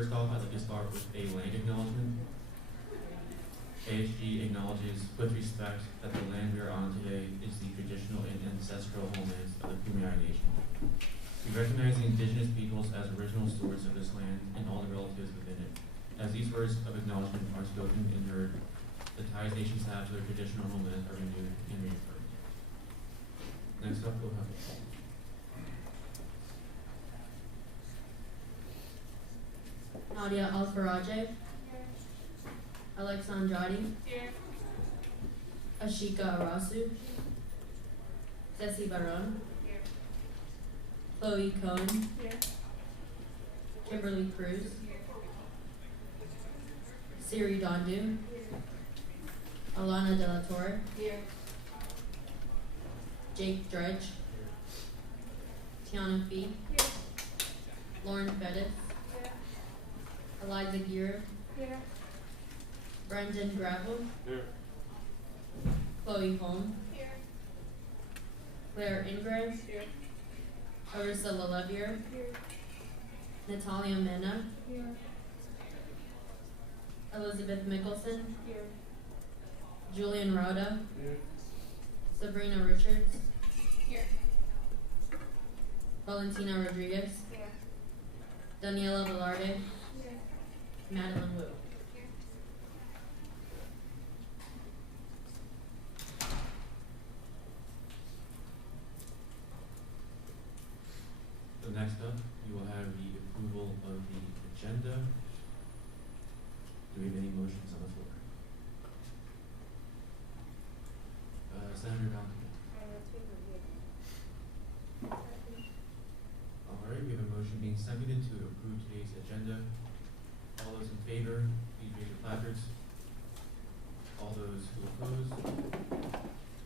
First off, I'd like to start with a land acknowledgement. ASG acknowledges with respect that the land we are on today is the traditional and ancestral homelands of the Kumeyaay Nation. We recognize the indigenous peoples as original stewards of this land and all the relatives within it. As these words of acknowledgement are spoken and heard, the ties nations have to their traditional homeland are renewed and reaffirmed. Next up, we'll have a poll. Nadia Alfaraje. Alexandrade. Here. Ashika Arasu. Tessie Baron. Here. Chloe Cohen. Here. Kimberly Cruz. Here. Siri Dondu. Alana De La Torre. Here. Jake Dredge. Tiana Fee. Here. Lauren Bettis. Here. Eliza Gear. Here. Brendan Gravel. Here. Chloe Holm. Here. Claire Ingram. Here. Arissa Lelevier. Here. Natalia Mena. Here. Elizabeth Mickelson. Here. Julian Rhoda. Here. Sabrina Richards. Here. Valentina Rodriguez. Here. Daniela Velarde. Here. Madeline Wu. So next up, we will have the approval of the agenda. Do we have any motions on the floor? Senator Valentine. All right, we have a motion being seconded to approve today's agenda. All those in favor, please raise your placards. All those who oppose,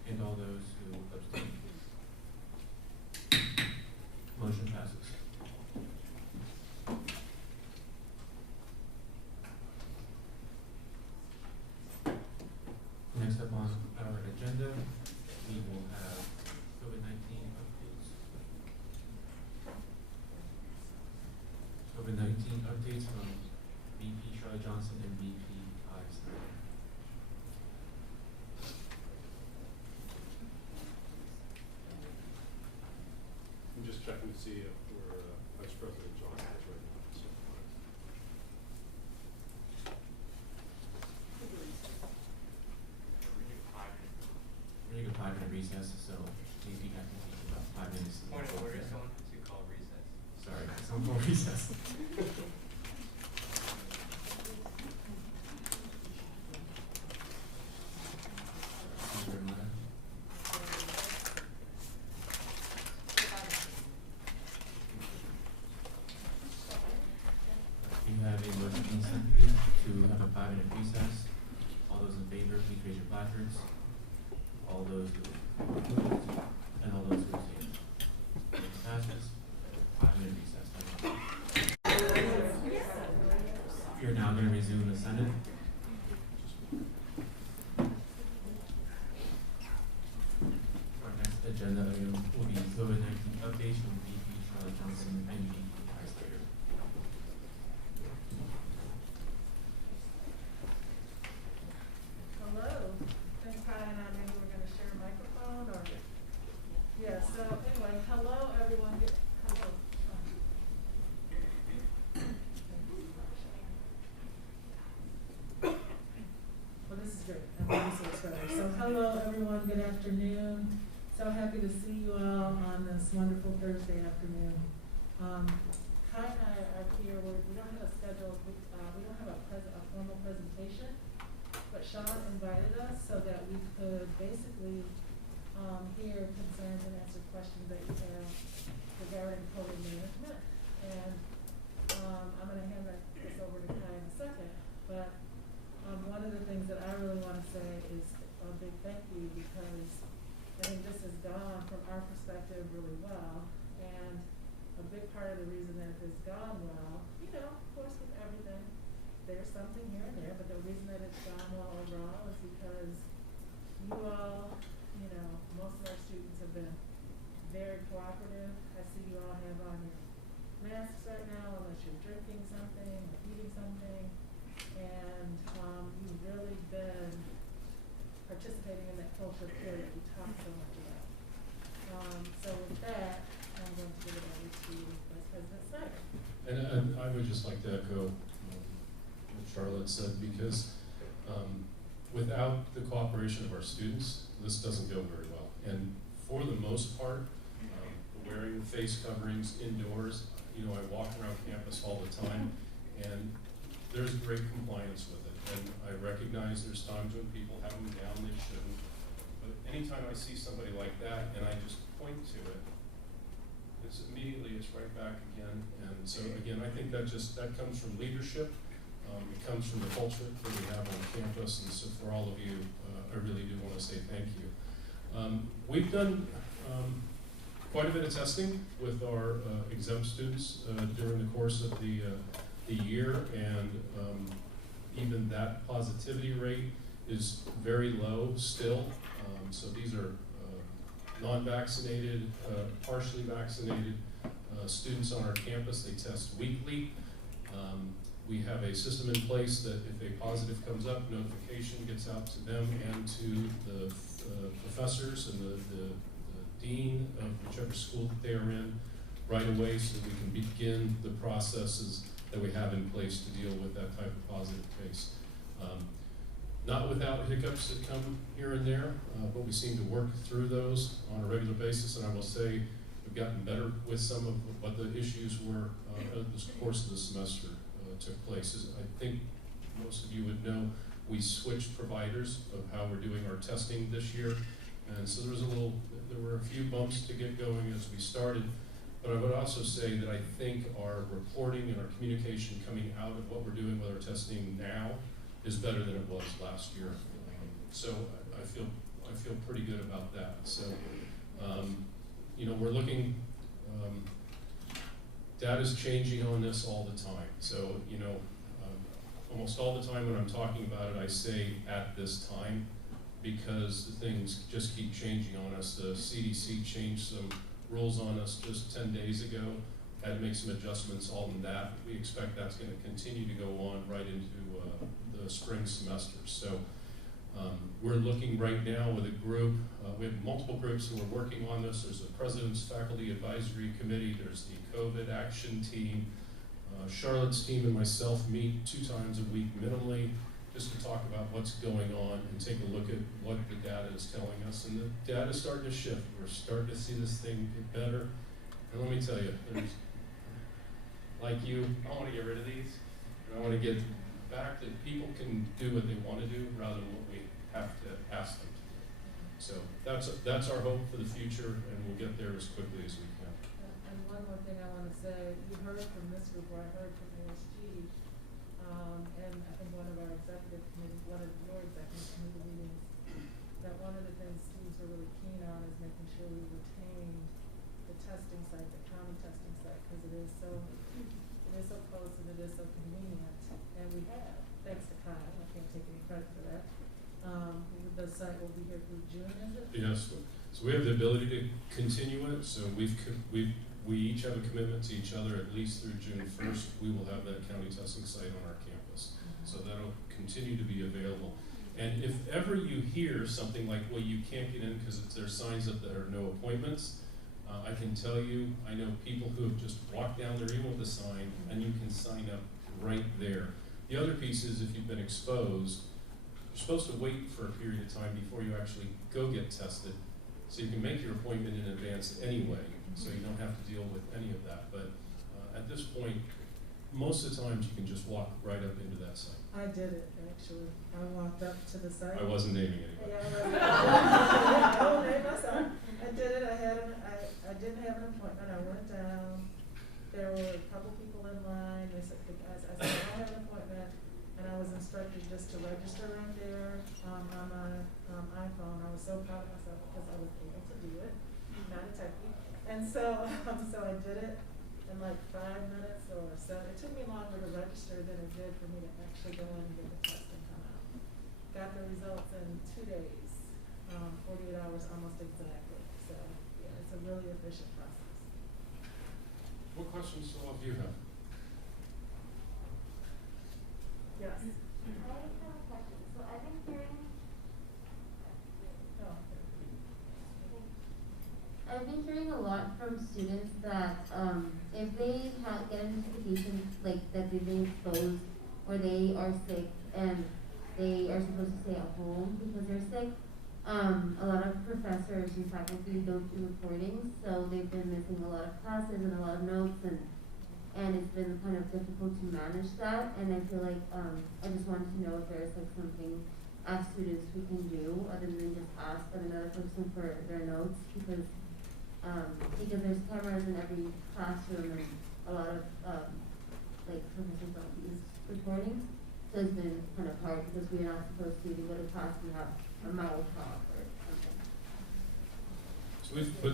and all those who abstain. Motion passes. Next up on our agenda, we will have COVID-19 updates. COVID-19 updates from VP Charlie Johnson and VP Kai Snyder. I'm just checking to see if where Vice President John is right now. So, We're gonna go 5-minute recess, so maybe I can take about 5 minutes. Point of order, someone to call recess. Sorry, someone call recess. We have a motion being seconded to have a 5-minute recess. All those in favor, please raise your placards. All those who oppose, and all those who abstain. Motion passes. 5-minute recess. We are now going to resume the Senate. Our next agenda item will be COVID-19 updates from VP Charlotte Johnson and VP Kai Snyder. Hello. I think Kai and I maybe we're gonna share a microphone or, yeah, so anyway, hello everyone. Hello. Well, this is great. I'm really so excited. So hello everyone, good afternoon. So happy to see you all on this wonderful Thursday afternoon. Kai and I are here, we don't have a scheduled, we don't have a formal presentation, but Sean invited us so that we could basically hear concerns and answer questions that you have regarding COVID management. And I'm going to hand this over to Kai in a second, but one of the things that I really want to say is a big thank you, because I think this has gone from our perspective really well. And a big part of the reason that it has gone well, you know, of course with everything, there's something here and there, but the reason that it's gone well overall is because you all, you know, most of our students have been very cooperative. I see you all have on your masks right now, unless you're drinking something or something, and you've really been participating in that culture here that we talk so much about. So with that, I'm going to give it over to Vice President Snyder. And I would just like to echo what Charlotte said, because without the cooperation of our students, this doesn't go very well. And for the most part, wearing face coverings indoors, you know, I walk around campus all the time, and there's great compliance with it. And I recognize there's times when people have them down, they shouldn't. But anytime I see somebody like that and I just point to it, it's right back again. And so again, I think that comes from leadership. It comes from the culture that we have on campus. And so for all of you, I really do want to say thank you. We've done quite a bit of testing with our exempt students during the course of the year, and even that positivity rate is very low still. So these are non-vaccinated, partially vaccinated students on our campus. They test weekly. We have a system in place that if a positive comes up, notification gets out to them and to the professors and the dean of whichever school that they are in right away, so that we can begin the processes that we have in place to deal with that type of positive case. Not without hiccups that come here and there, but we seem to work through those on a regular basis, and I will say we've gotten better with some of what the issues were over the course of the semester took place. As I think most of you would know, we switched providers of how we're doing our testing this year, and so there were a few bumps to get going as we started. But I would also say that I think our reporting and our communication coming out of what we're doing with our testing now is better than it was last year. So I feel pretty good about that. So you know, we're looking. Data's changing on this all the time. So you know, almost all the time when I'm talking about it, I say at this time, because things just keep changing on us. The CDC changed some rules on us just 10 days ago, had to make some adjustments, all in that. We expect that's going to continue to go on right into the spring semester. So we're looking right now with a group, we have multiple groups who are working on this. There's the President's Faculty Advisory Committee, there's the COVID Action Team. Charlotte's team and myself meet 2 times a week minimally, just to talk about what's going on and take a look at what the data is telling us. And the data's starting to shift. We're starting to see this thing get better. And let me tell you, like you, I want to get rid of these. And I want to get back that people can do what they want to do rather than what we have to ask them to do. So that's our hope for the future, and we'll get there as quickly as we can. And one more thing I want to say, you heard from this group, or I heard from ASG, and I think one of our executive committee, one of your executive committee meetings, that one of the things students are really keen on is making sure we retain the testing site, the county testing site, because it is so close and it is so convenient, and we have, thanks to Kyle, I can't take any credit for that. The site will be here through June, is it? Yes, so we have the ability to continue it, so we each have a commitment to each other at least through June 1st. We will have that county testing site on our campus. So that'll continue to be available. And if ever you hear something like, well, you can't get in because there's signs up that are no appointments, I can tell you, I know people who have just walked down there even with a sign, and you can sign up right there. The other piece is if you've been exposed, you're supposed to wait for a period of time before you actually go get tested, so you can make your appointment in advance anyway, so you don't have to deal with any of that. But at this point, most of the times you can just walk right up into that site. I did it, actually. I walked up to the site. I wasn't naming anybody. Yeah, I won't name myself. I did it. I didn't have an appointment. I went down. There were a couple people in line. They said, I said, I don't have an appointment. And I was instructed just to register right there on my iPhone. I was so proud of myself because I was able to do it, not a techie. And so I did it in like 5 minutes or so. It took me longer to register than it did for me to actually go in and get the test and come out. Got the results in 2 days, 48 hours almost exactly. So yeah, it's a really efficient process. What questions do all of you have? Yes. I have a question. So I've been hearing, No. I've been hearing a lot from students that if they get a notification like that they've been exposed or they are sick and they are supposed to stay at home because they're sick, a lot of professors and faculty don't do recordings, so they've been missing a lot of classes and a lot of notes, and it's been kind of difficult to manage that. And I feel like I just wanted to know if there's like something as students we can do other than just ask another person for their notes, because there's cameras in every classroom and a lot of like professors don't use recordings, so it's been kind of hard because we're not supposed to go to class and have a model talk or something. So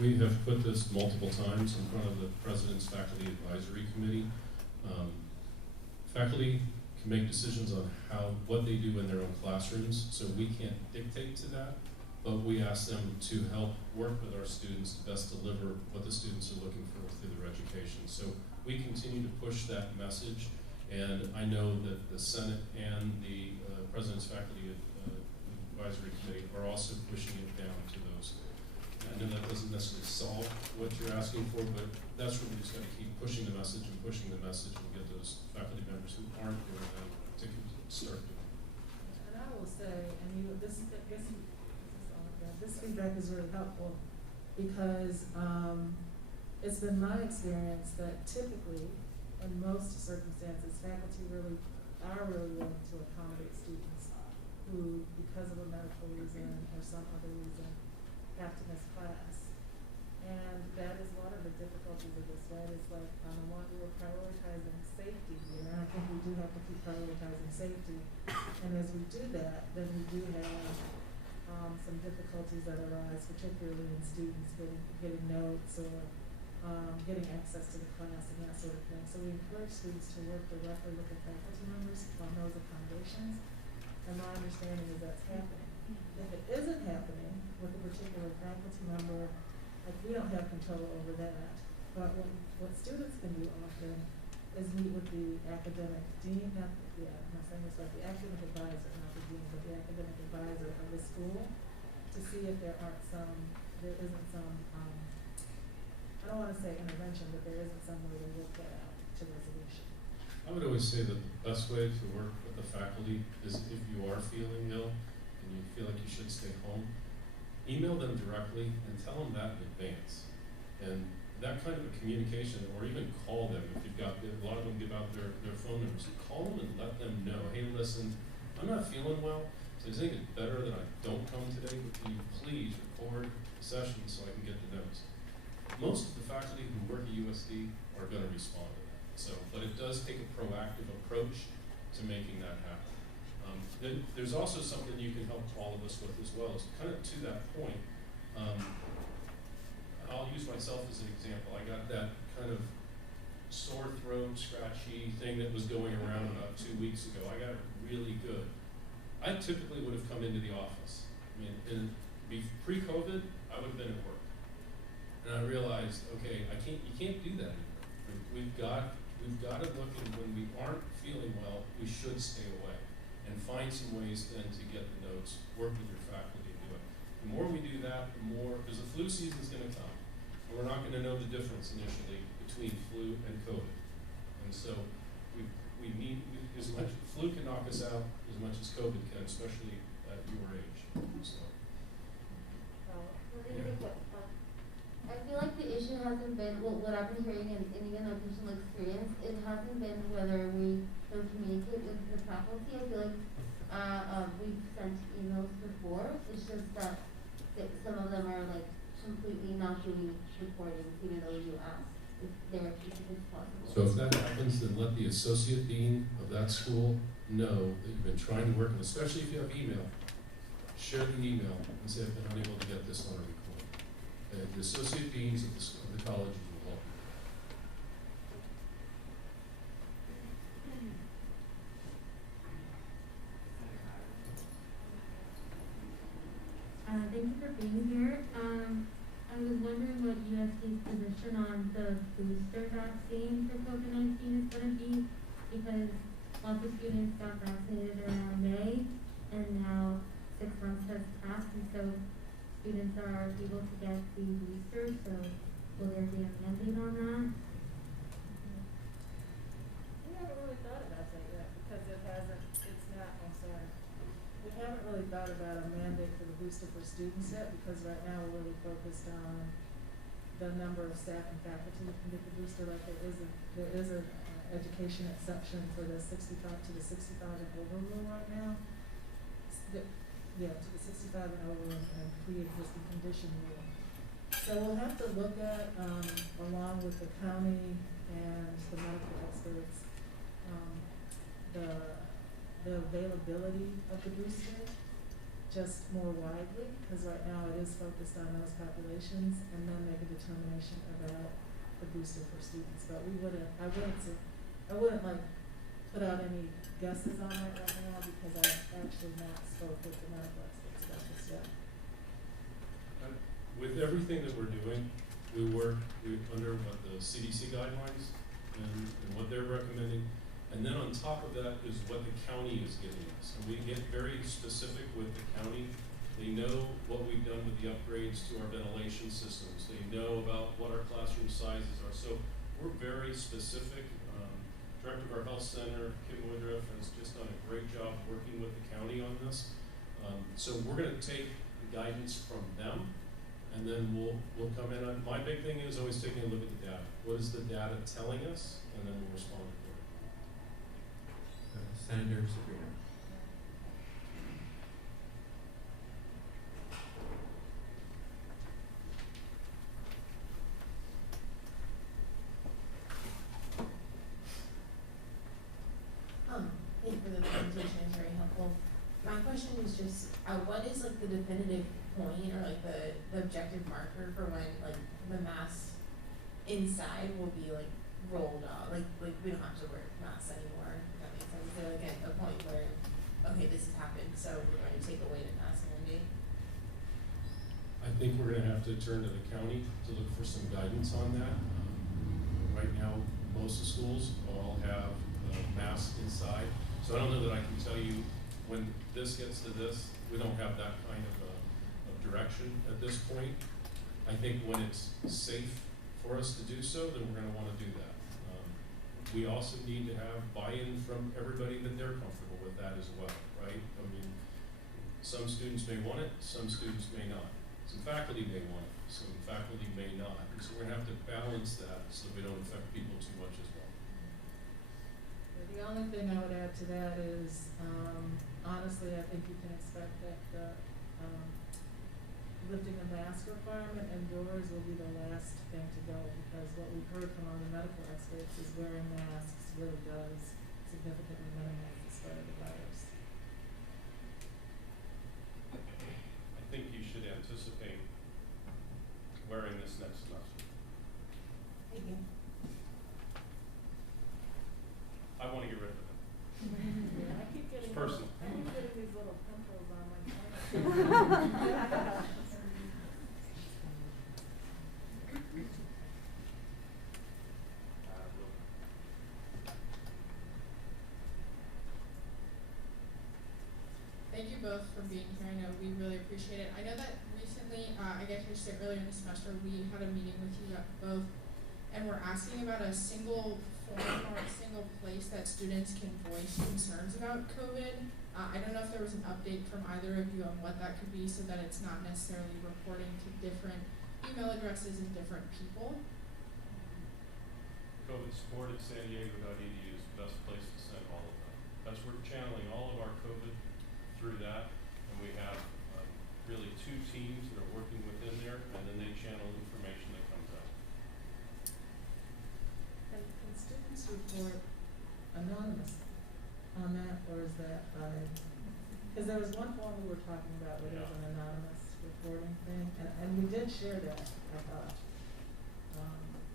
we have put this multiple times in front of the President's Faculty Advisory Committee. Faculty can make decisions on what they do in their own classrooms, so we can't dictate to that, but we ask them to help work with our students to best deliver what the students are looking for through their education. So we continue to push that message, and I know that the Senate and the President's Faculty Advisory Committee are also pushing it down to those. I know that doesn't necessarily solve what you're asking for, but that's where we just got to keep pushing the message and get those faculty members who aren't doing that to start doing it. And I will say, and this feedback is really helpful because it's been my experience that typically, in most circumstances, faculty are really willing to accommodate students who, because of a medical reason or some other reason, have to miss class. And that is one of the difficulties of this, right? It's like, on the one, we're prioritizing safety here, and I think we do have to keep prioritizing safety. And as we do that, then we do have some difficulties that arise, particularly in students getting notes or getting access to the class and that sort of thing. So we encourage students to work directly with the faculty members on those accommodations. And my understanding is that's happening. If it isn't happening with a particular faculty member, like, we don't have control over that. But what students can do often is meet with the academic dean, I'm not saying this right, the academic advisor, not the dean, but the academic advisor of the school, to see if there isn't some, I don't want to say intervention, but there isn't some way to work that out to resolution. I would always say that the best way to work with the faculty is if you are feeling ill and you feel like you should stay home, email them directly and tell them that in advance. And that kind of a communication, or even call them if you've got, a lot of them give out their phone numbers, call them and let them know, hey, listen, I'm not feeling well, so I think it's better that I don't come today, but can you please record the session so I can get the notes. Most of the faculty who work at USD are going to respond to that. So, but it does take a proactive approach to making that happen. There's also something you can help all of us with as well. Is kind of to that point. I'll use myself as an example. I got that kind of sore throat, scratchy thing that was going around about 2 weeks ago. I got it really good. I typically would have come into the office. I mean, pre-COVID, I would have been at work. And I realized, okay, you can't do that anymore. We've got to look at when we aren't feeling well, we should stay away and find some ways then to get the notes, work with your faculty to do it. The more we do that, the more, because the flu season is going to come, and we're not going to know the difference initially between flu and COVID. And so we need, as much, flu can knock us out as much as COVID can, especially at your age. So. I feel like the issue hasn't been, well, what I've been hearing and even my personal experience, it hasn't been whether we don't communicate with the faculty. I feel like we've sent emails before. It's just that some of them are like completely not doing recordings, even though you ask if it's possible. So if that happens, then let the associate dean of that school know that you've been trying to work, and especially if you have email, share the email and say, I've been unable to get this on a recording. The associate deans of the colleges will help. Thank you for being here. I was wondering what USD's position on the booster vaccine for COVID-19 is going to be, because all the students got vaccinated around May, and now 6 months has passed, and so students are able to get the booster, so will there be a mandate on that? We haven't really thought about that yet, because it's not, I'm sorry. We haven't really thought about a mandate for the booster for students yet, because right now we're really focused on the number of staff and faculty who can get the booster. Like there is a education exception for the 65 and over rule right now. To the 65 and over and pre-existing condition rule. So we'll have to look at, along with the county and the medical experts, the availability of the booster just more widely, because right now it is focused on those populations, and then make a determination about the booster for students. But I wouldn't like put out any guesses on that right now, because I've actually not spoke with the medical experts about this yet. With everything that we're doing, we work under what the CDC guidelines and what they're recommending. And then on top of that is what the county is giving us. And we get very specific with the county. They know what we've done with the upgrades to our ventilation systems. They know about what our classroom sizes are. So we're very specific. Director of our health center, Kim Woodruff, has just done a great job working with the county on this. So we're going to take the guidance from them, and then we'll come in. My big thing is always taking a look at the data. What is the data telling us? And then we'll respond accordingly. Senator Sabrina. Thank you for the presentation, it's very helpful. My question is just, what is like the definitive point or like the objective marker for when like the mask inside will be like rolled off? Like we don't have to wear masks anymore, if that makes sense. Is there like a point where, okay, this has happened, so we're going to take away the mask mandate? I think we're going to have to turn to the county to look for some guidance on that. Right now, most of the schools all have masks inside. So I don't know that I can tell you when this gets to this, we don't have that kind of direction at this point. I think when it's safe for us to do so, then we're going to want to do that. We also need to have buy-in from everybody that they're comfortable with that as well, right? I mean, some students may want it, some students may not. Some faculty may want it, some faculty may not. And so we're going to have to balance that so that we don't affect people too much as well. The only thing I would add to that is, honestly, I think you can expect that the lifting the mask requirement indoors will be the last thing to go, because what we've heard from all the medical experts is wearing masks really does significantly minimize the spread of the virus. I think you should anticipate wearing this next semester. Thank you. I want to get rid of it. Yeah, I keep getting It's personal. these little pimples on my face. Thank you both for being here. I know we really appreciate it. I know that recently, I guess you said earlier in the semester, we had a meeting with you both, and we're asking about a single forum or a single place that students can voice concerns about COVID. I don't know if there was an update from either of you on what that could be, so that it's not necessarily reporting to different email addresses and different people. COVID support at San Diego.edu is the best place to send all of them. That's where we're channeling all of our COVID through that, and we have really 2 teams that are working within there, and then they channel information that comes out. And can students report anonymously on that, or is that by, because there was one form we were talking about where there was an anonymous reporting thing, and we did share that, I thought.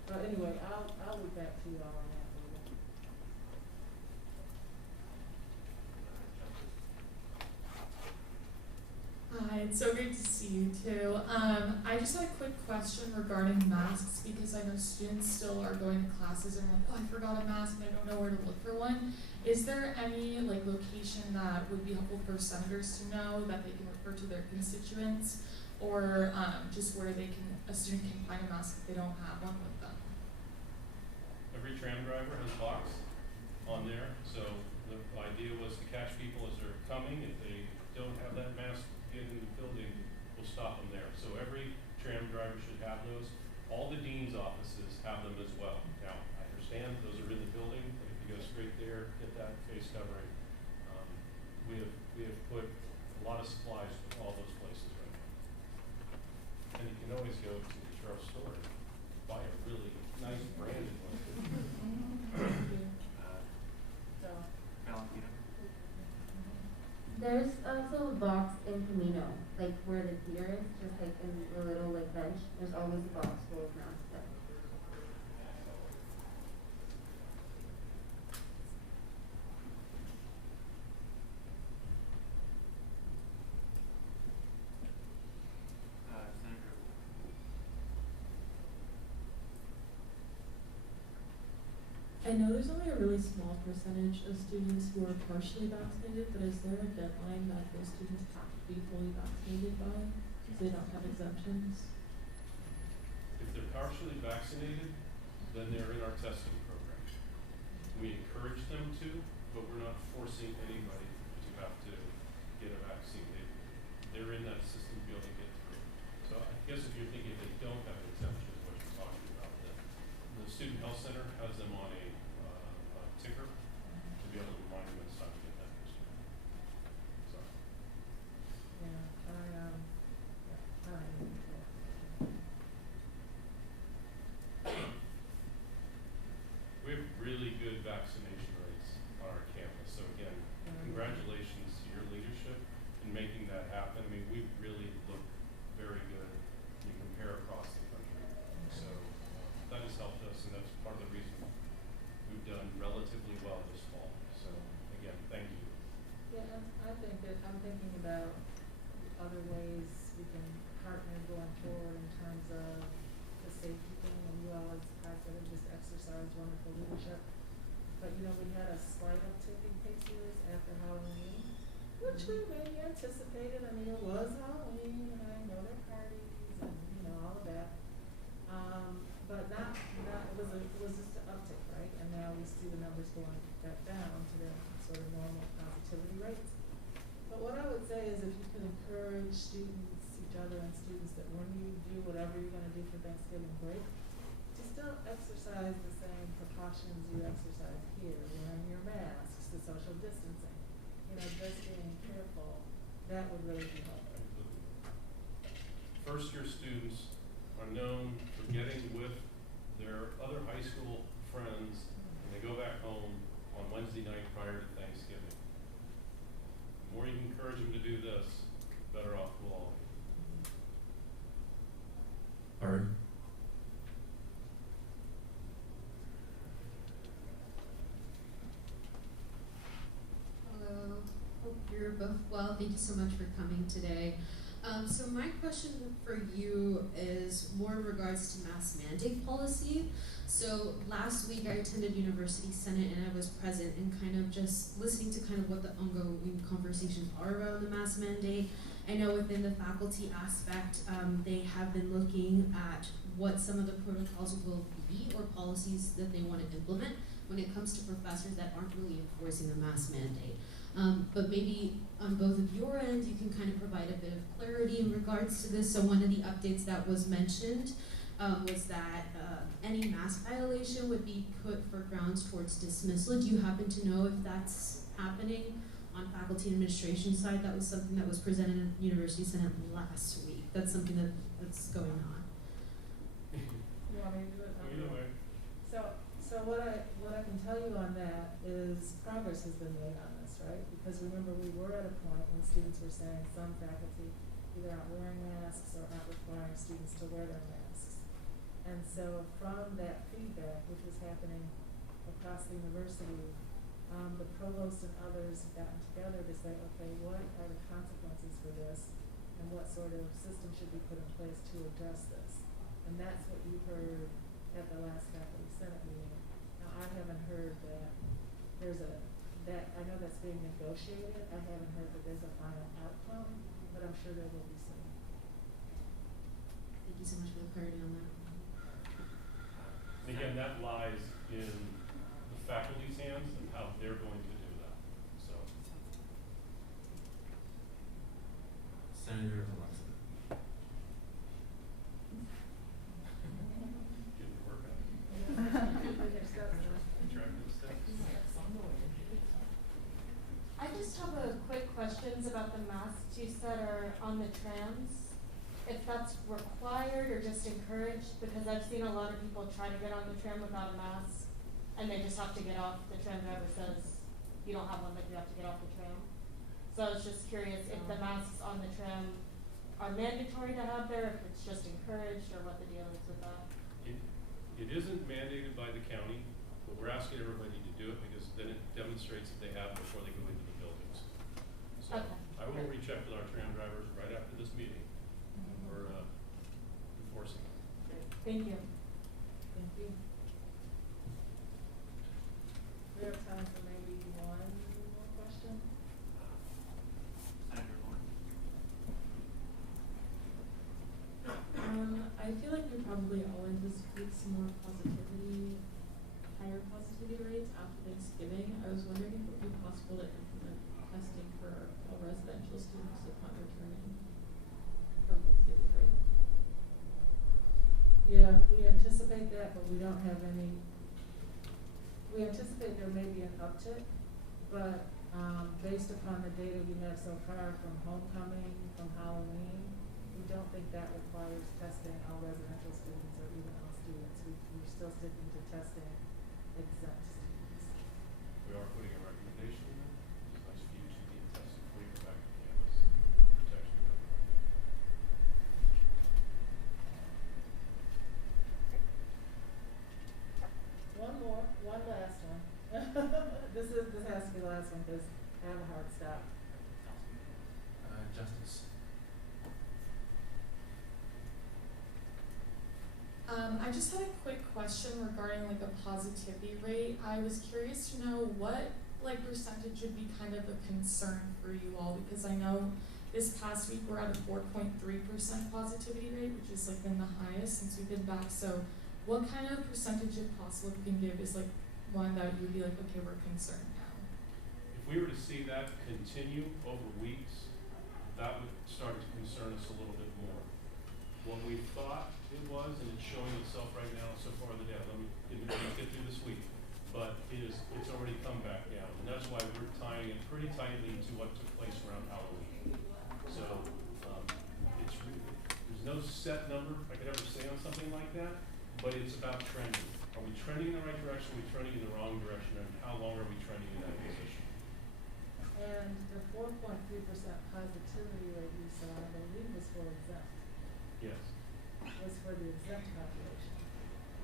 But anyway, I'll look back to you all on that later. Hi, it's It's so great to see you too. I just had a quick question regarding masks because I know students still are going to classes and are like, oh, I forgot a mask and I don't know where to look for one. Is there any like location that would be helpful for senators to know that they can refer to their constituents, or just where a student can find a mask if they don't have one with them? Every tram driver has a box on there, so the idea was to catch people as they're coming. If they don't have that mask in the building, we'll stop them there. So every tram driver should have those. All the dean's offices have them as well. Now, I understand those are in the building, but if you go straight there, get that face covering. We have put a lot of supplies to all those places right now. And you can always go to the sheriff's store and buy a really nice branded one. So, Valentina. There's also a box in Camino, like where the theater is, just like in the little like bench. There's always a box full of masks there. Senator. I know there's only a really small percentage of students who are partially vaccinated, but is there a deadline that those students have to be fully vaccinated by, so they don't have exemptions? If they're partially vaccinated, then they're in our testing program. We encourage them to, but we're not forcing anybody to have to get a vaccine. They're in that system to be able to get through. So I guess if you're thinking they don't have an exemption is what you're talking about, then the Student Health Center has them on a ticker to be able to remind them it's time to get that booster. So. Yeah, We have really good vaccination rates on our campus. So again, congratulations to your leadership in making that happen. I mean, we really look very good when you compare across the country. So that has helped us, and that's part of the reason we've done relatively well this fall. So again, thank you. Yeah, I'm thinking about other ways we can partner going forward in terms of the safety thing, and you all as president just exercise wonderful leadership. But you know, we had a slight uptick in cases after Halloween, which we maybe anticipated. I mean, it was Halloween, and I know there are parties and you know all of that. But it was just an uptick, right? And now we see the numbers going back down to their sort of normal positivity rates. But what I would say is if you can encourage students, each other and students, that when you do whatever you're going to do for Thanksgiving break, to still exercise the same precautions you exercise here, wearing your masks, the social distancing, you know, just being careful, that would really be helpful. First year students are known for getting with their other high school friends, and they go back home on Wednesday night prior to Thanksgiving. The more you can encourage them to do this, the better off we'll all be. Art. Hello, hope you're both well. Thank you so much for coming today. So my question for you is more in regards to mask mandate policy. So last week I attended University Senate and I was present and kind of just listening to kind of what the ongoing conversations are around the mask mandate. I know within the faculty aspect, they have been looking at what some of the protocols will be or policies that they want to implement when it comes to professors that aren't really enforcing the mask mandate. But maybe on both of your ends, you can kind of provide a bit of clarity in regards to this. So one of the updates that was mentioned was that any mask violation would be put for grounds towards dismissal. Do you happen to know if that's happening on faculty and administration side? That was something that was presented in University Senate last week. That's something that's going on. You want me to do it? Either way. So what I can tell you on that is progress has been made on this, right? Because remember, we were at a point when students were saying some faculty either aren't wearing masks or aren't requiring students to wear their masks. And so from that feedback, which was happening across the university, the provost and others have gotten together to say, okay, what are the consequences for this? And and what sort of system should be put in place to address this. And that's what you heard at the last faculty senate meeting. Now, I haven't heard that I know that's being negotiated. I haven't heard that there's a final outcome, but I'm sure there will be soon. Thank you so much for the clarity on that. And again, that lies in the faculty's hands and how they're going to do that, so. Senator Alexa. Getting the work out. Interactive steps. I just have a quick questions about the masks you said are on the trams. If that's required or just encouraged, because I've seen a lot of people try to get on the tram without a mask and they just have to get off. The tram driver says, you don't have one, but you have to get off the tram. So I was just curious if the masks on the tram are mandatory to have there, if it's just encouraged, or what the deal is with that. It isn't mandated by the county, but we're asking everybody to do it because then it demonstrates that they have before they go into the buildings. So Okay. I will recheck with our tram drivers right after this meeting. We're enforcing it. Great. Thank you. Thank you. We have time for maybe one more question. Senator Lawrence. I feel like we probably all anticipate some more positivity, higher positivity rates after Thanksgiving. I was wondering if it would be possible to implement testing for all residential students upon returning from Thanksgiving break. Yeah, we anticipate that, but we don't have any. We anticipate there may be an uptick, but based upon the data we have so far from homecoming, from Halloween, we don't think that requires testing all residential students or even all students. We're still sticking to testing exempt students. We are putting a recommendation in there. It's nice for you to be tested before you go back to campus. Protection of One last one. This has to be the last one because I have a hard stop. Justice. I just had a quick question regarding like a positivity rate. I was curious to know what like percentage would be kind of a concern for you all, because I know this past week we're at a 4.3% positivity rate, which is like been the highest since we've been back. So what kind of percentage, if possible, you can give is like one that you would be like, okay, we're concerned now? If we were to see that continue over weeks, that would start to concern us a little bit more. What we thought it was, and it's showing itself right now so far in the data, let's get through this week, but it's already come back down. And that's why we're tying it pretty tightly to what took place around Halloween. So there's no set number I could ever say on something like that, but it's about trending. Are we trending in the right direction? Are we trending in the wrong direction? And how long are we trending in that position? And the 4.3% positivity rate you saw, I believe, was for exempt. Yes. Was for the exempt population,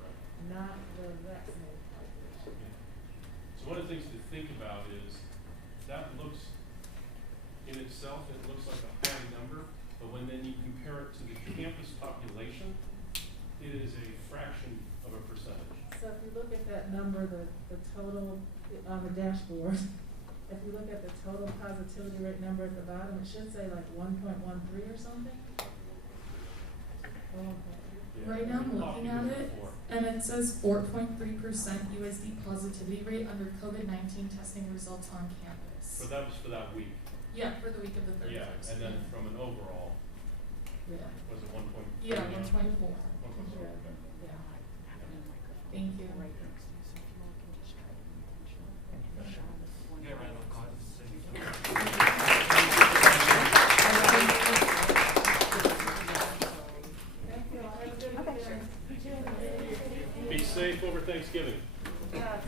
Right. not the vaccinated population. Yeah. So one of the things to think about is that looks, in itself, it looks like a high number, but when then you compare it to the campus population, it is a fraction of a percentage. So if you look at that number, the total on the dashboard, if you look at the total positivity rate number at the bottom, it should say like 1.13 or something. Oh, okay. Yeah. Right now I'm looking at it, Before. and it says 4.3% USD positivity rate under COVID-19 testing results on campus. But that was for that week. Yeah, for the week of the 31st. Yeah, and then from an overall, Yeah. was it 1.4? Yeah, 1.4. 1.4, okay. Yeah. Thank you. Get rid of cards. Thank you. Have a good weekend. Be safe over Thanksgiving. Yes.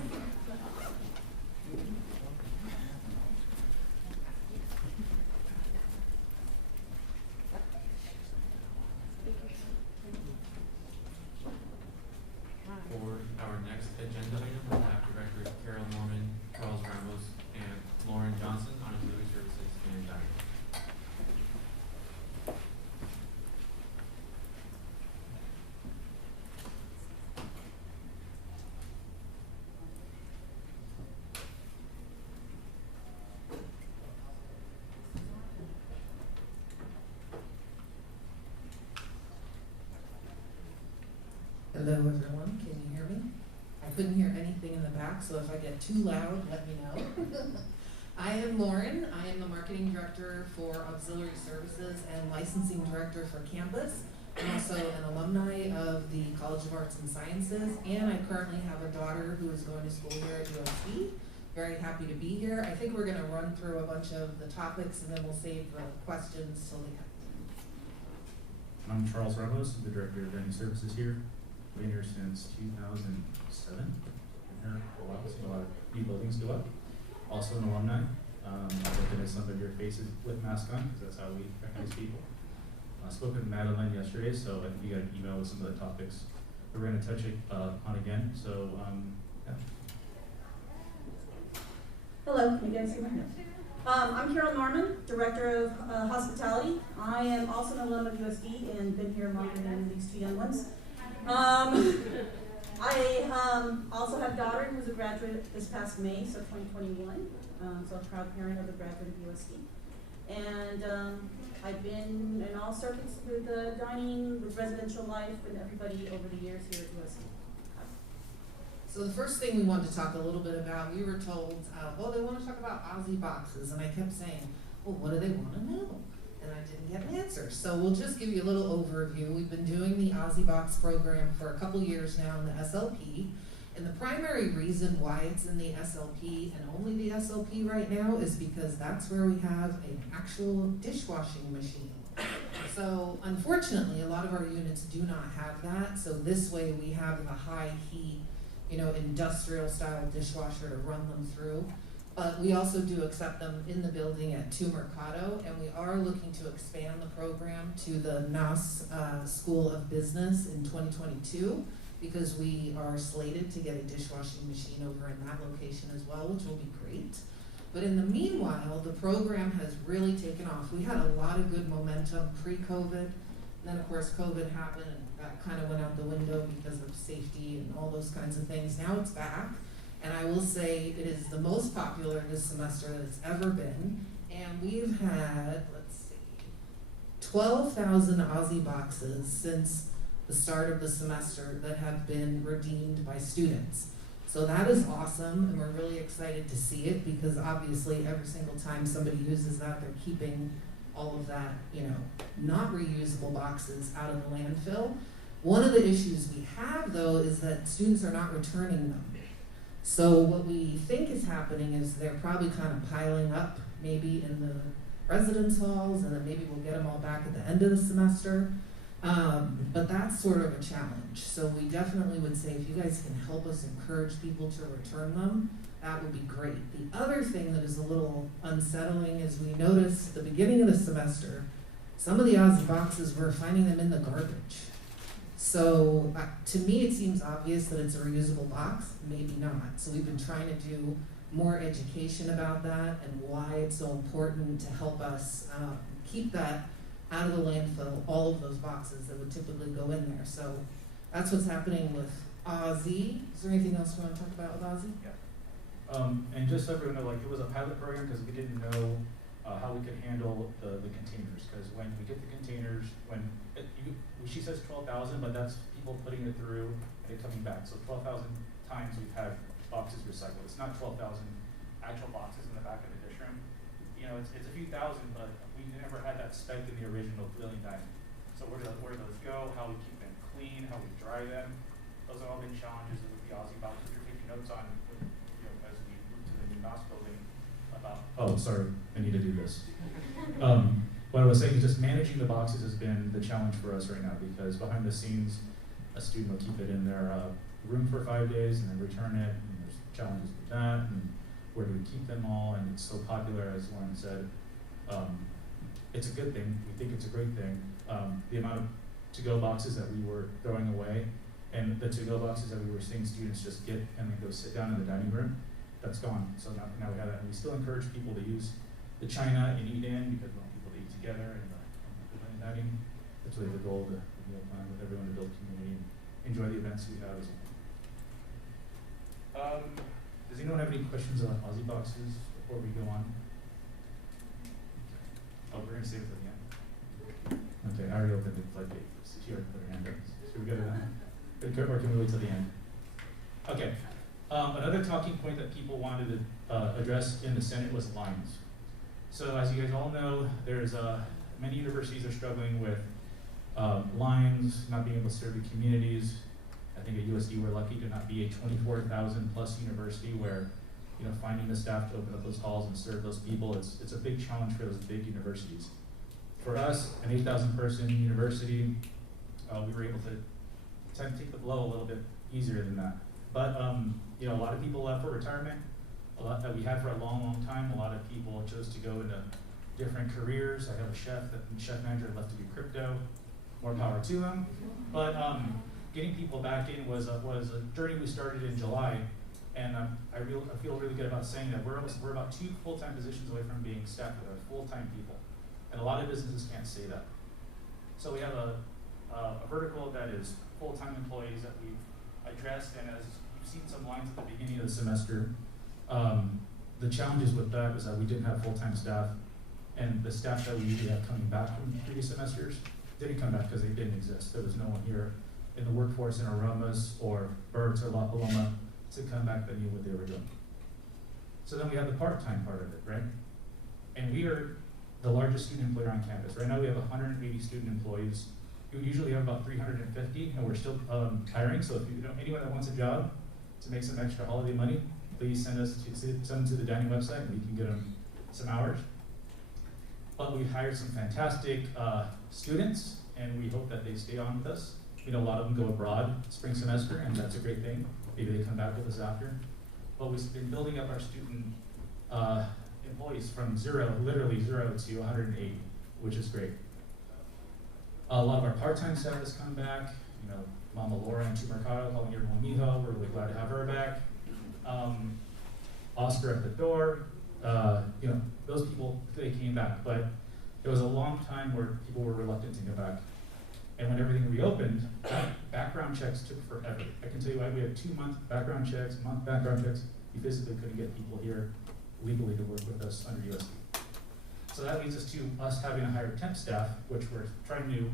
For our next agenda item, we have Directors Carol Norman, Charles Ramos, and Lauren Johnson on Employee Services and Dining. Hello everyone, can you hear me? I couldn't hear anything in the back, so if I get too loud, let me know. I am Lauren. I am the marketing director for auxiliary services and licensing director for campus. I'm also an alumni of the College of Arts and Sciences, and I currently have a daughter who is going to school here at USC. Very happy to be here. I think we're going to run through a bunch of the topics and then we'll save the questions till the end. I'm Charles Ramos, the Director of Learning Services here. Been here since 2007. Been here for a while, seen a lot of new buildings go up. Also an alumni. I've looked at some of your faces with masks on, because that's how we recognize people. I spoke with Madeline yesterday, so I think we got an email with some of the topics that we're going to touch on again. So, yeah. Hello, can you guys hear me? I'm Carol Norman, Director of Hospitality. I am also an alum of USD and been here longer than these two young ones. I also have a daughter who was a graduate this past May, so 2021. So a proud parent of a graduate of USD. And I've been in all circuits with dining, with residential life, and everybody over the years here at USD. So the first thing we wanted to talk a little bit about, we were told, well, they want to talk about Aussie boxes, and I kept saying, well, what do they want to know? And I didn't get an answer. So we'll just give you a little overview. We've been doing the Aussie Box program for a couple years now in the SLP, and the primary reason why it's in the SLP and only the SLP right now is because that's where we have an actual dishwashing machine. So unfortunately, a lot of our units do not have that, so this way we have the high heat, industrial style dishwasher to run them through. But we also do accept them in the building at 2 Mercado, and we are looking to expand the program to the NAS School of Business in 2022, because we are slated to get a dishwashing machine over in that location as well, which will be great. But in the meanwhile, the program has really taken off. We had a lot of good momentum pre-COVID. Then of course COVID happened and that kind of went out the window because of safety and all those kinds of things. Now it's back, and I will say it is the most popular this semester that it's ever been. And we've had, 12,000 Aussie boxes since the start of the semester that have been redeemed by students. So that is awesome, and we're really excited to see it, because obviously every single time somebody uses that, they're keeping all of that, not reusable boxes out of the landfill. One of the issues we have, though, is that students are not returning them. So what we think is happening is they're probably kind of piling up maybe in the residence halls, and then maybe we'll get them all back at the end of the semester. But that's sort of a challenge. So we definitely would say if you guys can help us encourage people to return them, that would be great. The other thing that is a little unsettling is we noticed at the beginning of the semester, some of the Aussie boxes, we're finding them in the garbage. So to me, it seems obvious that it's a reusable box, maybe not. So we've been trying to do more education about that and why it's so important to help us keep that out of the landfill, all of those boxes that would typically go in there. So that's what's happening with Aussie. Is there anything else you want to talk about with Aussie? Yeah. And just so everyone know, it was a pilot program because we didn't know how we could handle the containers. Because when we get the containers, she says 12,000, but that's people putting it through and it coming back. So 12,000 times we've had boxes recycled. It's not 12,000 actual boxes in the back of the dish room. It's a few thousand, but we never had that spec in the original Brilliant Dining. So where do those go? How we keep them clean? How we dry them? Those have all been challenges with the Aussie boxes. We're taking notes on, as we move to the new NOS building about. Oh, sorry, I need to do this. What I was saying is just managing the boxes has been the challenge for us right now, because behind the scenes, a student will keep it in their room for 5 days and then return it, and there's challenges with that, and where do we keep them all, and it's so popular, as Lauren said. It's a good thing. We think it's a great thing. The amount of to-go boxes that we were throwing away, and the to-go boxes that we were seeing students just get and then go sit down in the dining room, that's gone. So now we have that, and we still encourage people to use the china and eat in, because we want people to eat together and dining. That's really the goal of the meal plan with everyone, to build community and enjoy the events we have as well. Does anyone have any questions on Aussie boxes before we go on? Oh, we're going to save it for the end. Okay, I already opened the floodgate. She already put her hand up. Should we go to that? Or can we wait till the end? Okay. Another talking point that people wanted to address in the Senate was lines. So as you guys all know, there's many universities are struggling with lines, not being able to serve the communities. I think at USD we're lucky to not be a 24,000 plus university where, you know, finding the staff to open up those halls and serve those people, it's a big challenge for those big universities. For us, an 8,000 person university, we were able to tend to take the blow a little bit easier than that. But you know, a lot of people left for retirement, a lot that we had for a long, long time. A lot of people chose to go into different careers. I have a chef manager left to do crypto. More power to him. But getting people back in was a journey we started in July, and I feel really good about saying that we're about 2 full-time positions away from being staffed with our full-time people, and a lot of businesses can't say that. So we have a vertical that is full-time employees that we've addressed, and as you've seen some lines at the beginning of the semester, the challenges with that was that we didn't have full-time staff, and the staff that we usually have coming back from previous semesters didn't come back because they didn't exist. There was no one here in the workforce in Aromas or Burks or La Paloma to come back that knew what they were doing. So then we have the part-time part of it, right? And we are the largest student employer on campus. Right now we have 180 student employees. We usually have about 350, and we're still hiring. So if you know anyone that wants a job to make some extra holiday money, please send them to the dining website, and we can get them some hours. But we've hired some fantastic students, and we hope that they stay on with us. We know a lot of them go abroad spring semester, and that's a great thing. Maybe they come back with us after. But we've been building up our student employees from literally zero to 180, which is great. A lot of our part-time staff has come back. You know, Mama Laura and Mercado calling everyone Mijo. We're really glad to have her back. Oscar at the door. You know, those people, they came back, but there was a long time where people were reluctant to go back. And when everything reopened, background checks took forever. I can tell you why. We have 2-month background checks, You physically couldn't get people here legally to work with us under USD. So that leads us to us having to hire temp staff, which we're trying to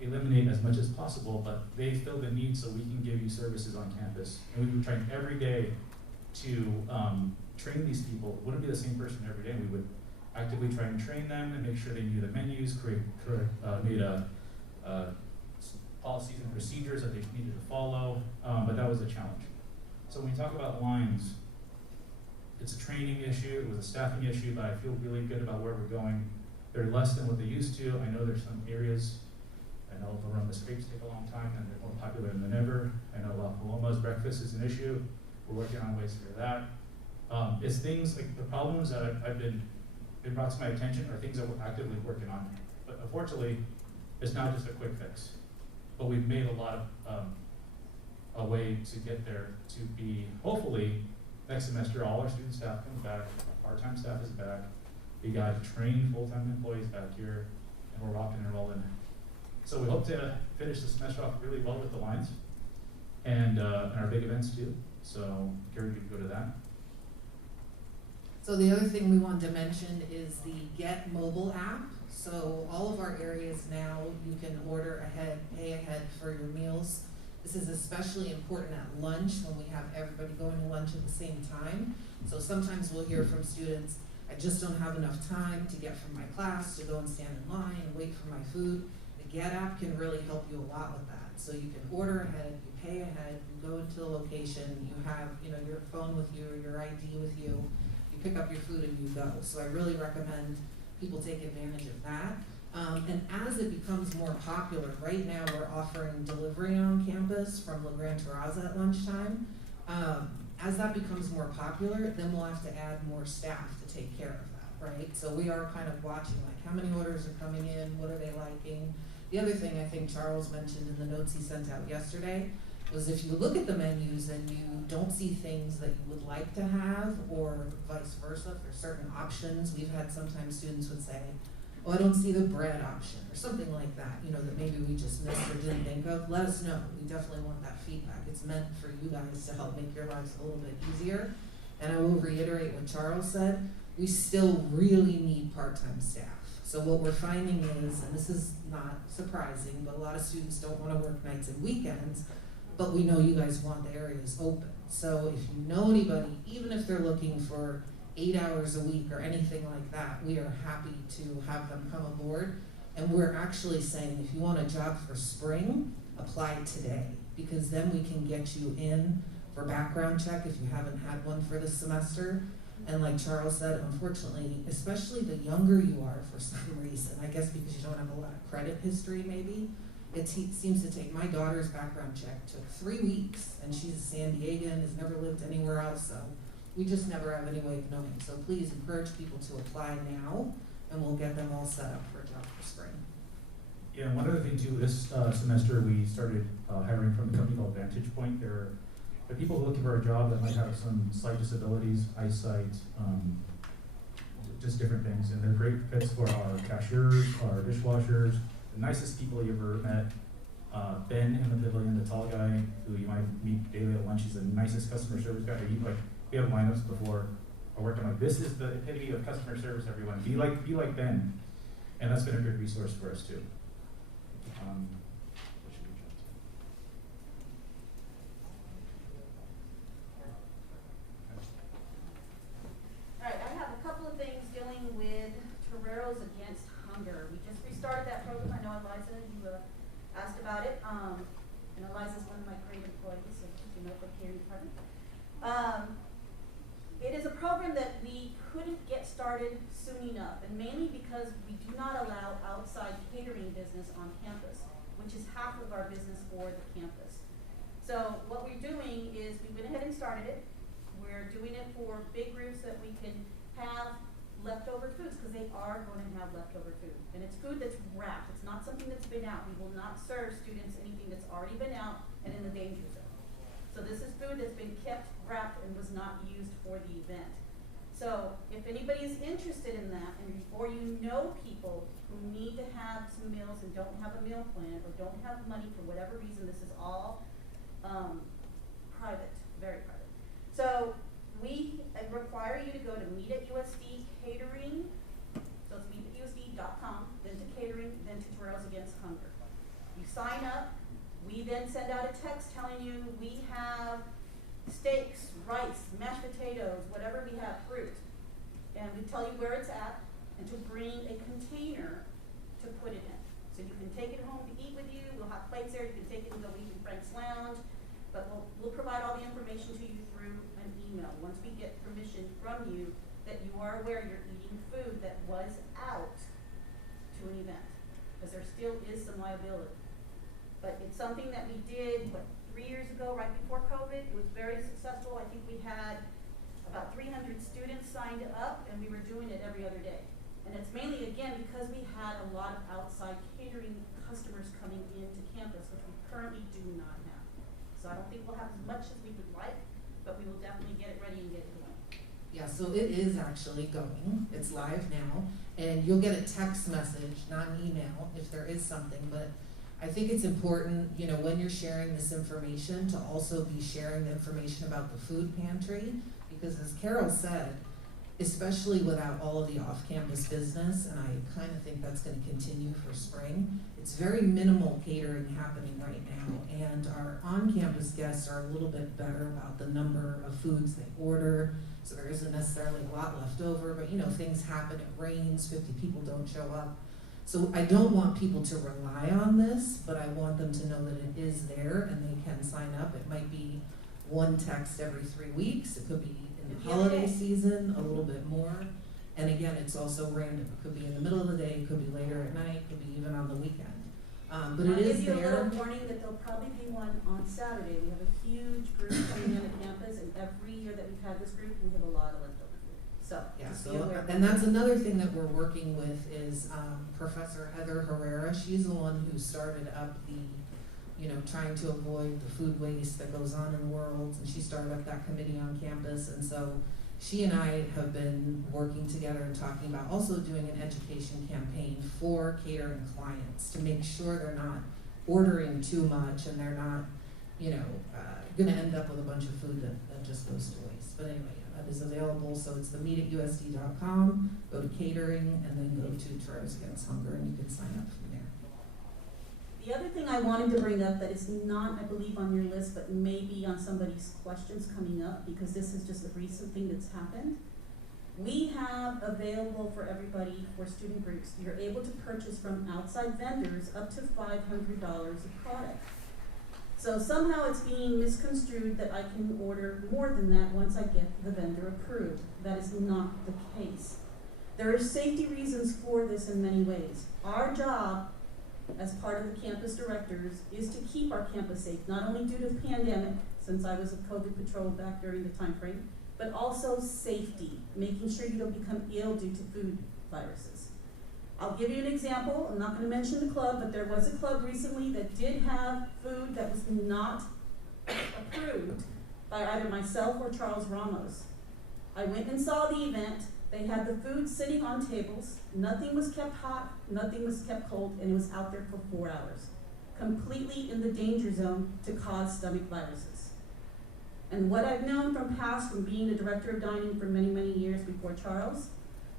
eliminate as much as possible, but they fill the need so we can give you services on campus. And we were trying every day to train these people. It wouldn't be the same person every day. We would actively try and train them and make sure they knew the menus, made policies and procedures that they needed to follow, but that was a challenge. So when we talk about lines, it's a training issue, it was a staffing issue, but I feel really good about where we're going. They're less than what they used to. I know there's some areas, I know Verona's crepes take a long time and they're more popular than ever. I know La Paloma's breakfast is an issue. We're working on ways for that. It's things like the problems that I've been brought to my attention are things that we're actively working on. But unfortunately, it's not just a quick fix. But we've made a lot of a way to get there to be, hopefully, next semester all our student staff comes back, our part-time staff is back, we got trained full-time employees back here, and we're rocking and rolling. So we hope to finish the semester off really well with the lines, and our big events too. So Gary, you can go to that. So the other thing we wanted to mention is the Get mobile app. So all of our areas now, you can order ahead, pay ahead for your meals. This is especially important at lunch when we have everybody going to lunch at the same time. So sometimes we'll hear from students, I just don't have enough time to get from my class to go and stand in line and wait for my food. The Get app can really help you a lot with that. So you can order ahead, you pay ahead, you go into the location, you have your phone with you or your ID with you, you pick up your food and you go. So I really recommend people take advantage of that. And as it becomes more popular, right now we're offering delivery on campus from La Gran Terraza at lunchtime. As that becomes more popular, then we'll have to add more staff to take care of that, right? So we are kind of watching, like, how many orders are coming in, what are they liking? The other thing I think Charles mentioned in the notes he sent out yesterday was if you look at the menus and you don't see things that you would like to have, or vice versa, for certain options, we've had sometimes students would say, oh, I don't see the bread option, or something like that, that maybe we just missed or didn't think of. Let us know. We definitely want that feedback. It's meant for you guys to help make your lives a little bit easier. And I will reiterate what Charles said. We still really need part-time staff. So what we're finding is, and this is not surprising, but a lot of students don't wanna work nights and weekends, but we know you guys want the areas open. So if you know anybody, even if they're looking for 8 hours a week or anything like that, we are happy to have them come aboard. And we're actually saying, if you want a job for spring, apply today, because then we can get you in for background check if you haven't had one for this semester. And like Charles said, unfortunately, especially the younger you are for some reason, I guess because you don't have a lot of credit history maybe, it seems to take, my daughter's background check took 3 weeks, and she's a San Diegan, has never lived anywhere else, so we just never have any way of knowing. So please encourage people to apply now, and we'll get them all set up for a job for spring. Yeah, and one other thing too, this semester we started hiring from a company called Vantage Point. They're people looking for a job that might have some slight disabilities, eyesight, just different things. And they're great fits for our cashiers, our dishwashers, the nicest people you ever met. Ben in the pavilion, the tall guy who you might meet daily at lunch, he's the nicest customer service guy. We have lineups before our work. I'm like, this is the epitome of customer service, everyone. Be like Ben. And that's been a good resource for us too. What should we jump to? All right, I have a couple of things dealing with Toreros Against Hunger. We just restarted that program. I know Eliza, you asked about it. And Eliza's one of my great employees, so you know the catering department. It is a program that we couldn't get started soon enough, and mainly because we do not allow outside catering business on campus, which is half of our business for the campus. So what we're doing is we went ahead and started it. We're doing it for big groups that we can have leftover foods, because they are going to have leftover food. And it's food that's wrapped. It's not something that's been out. We will not serve students anything that's already been out and in the danger zone. So this is food that's been kept wrapped and was not used for the event. So if anybody is interested in that, or you know people who need to have some meals and don't have a meal plan or don't have money for whatever reason, this is all private, very private. So we require you to go to Meet at USD Catering, so it's meetatUSD.com, then to catering, then to Toreros Against Hunger. You sign up. We then send out a text telling you we have steaks, rice, mashed potatoes, whatever we have, fruit. And we tell you where it's at and to bring a container to put it in. So you can take it home to eat with you. We'll have plates there. You can take it and go eat in Frank's Lounge. But we'll provide all the information to you through an email. Once we get permission from you that you are aware you're eating food that was out to an event. Because there still is some liability. But it's something that we did, 3 years ago, right before COVID. It was very successful. I think we had about 300 students signed up, and we were doing it every other day. And it's mainly, again, because we had a lot of outside catering customers coming into campus, which we currently do not have. So I don't think we'll have as much as we would like, but we will definitely get it ready and get it going. Yeah, so it is actually going. It's live now, and you'll get a text message, not an email, if there is something, but I think it's important, you know, when you're sharing this information, to also be sharing the information about the food pantry, because as Carol said, especially without all of the off-campus business, and I kind of think that's going to continue for spring, it's very minimal catering happening right now, and our on-campus guests are a little bit better about the number of foods they order, so there isn't necessarily a lot left over, but you know, things happen, it rains, 50 people don't show up. So I don't want people to rely on this, but I want them to know that it is there and they can sign up. It might be one text every 3 weeks. It could be in the holiday season, a little bit more. And again, it's also random. It could be in the middle of the day, it could be later at night, it could be even on the weekend. But it is there. I'll give you a little warning that there'll probably be one on Saturday. We have a huge group coming on the campus, and every year that we've had this group, we have a lot of leftover. So, yeah, and that's another thing that we're working with is Professor Heather Herrera. She's the one who started up the, you know, trying to avoid the food waste that goes on in the world, and she started up that committee on campus, and so she and I have been working together and talking about also doing an education campaign for catering clients to make sure they're not ordering too much and they're not, you know, going to end up with a bunch of food that just goes to waste. But anyway, that is available. So it's the meet@usd.com, go to catering, and then go to Tourists Against Hunger, and you can sign up from there. The other thing I wanted to bring up that is not, I believe, on your list, but maybe on somebody's questions coming up, because this is just a recent thing that's happened. We have available for everybody, for student groups, you're able to purchase from outside vendors up to $500 of product. So somehow it's being misconstrued that I can order more than that once I get the vendor approved. That is not the case. There are safety reasons for this in many ways. Our job as part of the campus directors is to keep our campus safe, not only due to the pandemic, since I was a COVID patrol back during the time frame, but also safety, making sure you don't become ill due to food viruses. I'll give you an example. I'm not going to mention the club, but there was a club recently that did have food that was not approved by either myself or Charles Ramos. I went and saw the event. They had the food sitting on tables. Nothing was kept hot, nothing was kept cold, and it was out there for 4 hours. Completely in the danger zone to cause stomach viruses. And what I've known from past, from being the director of dining for many, many years before Charles,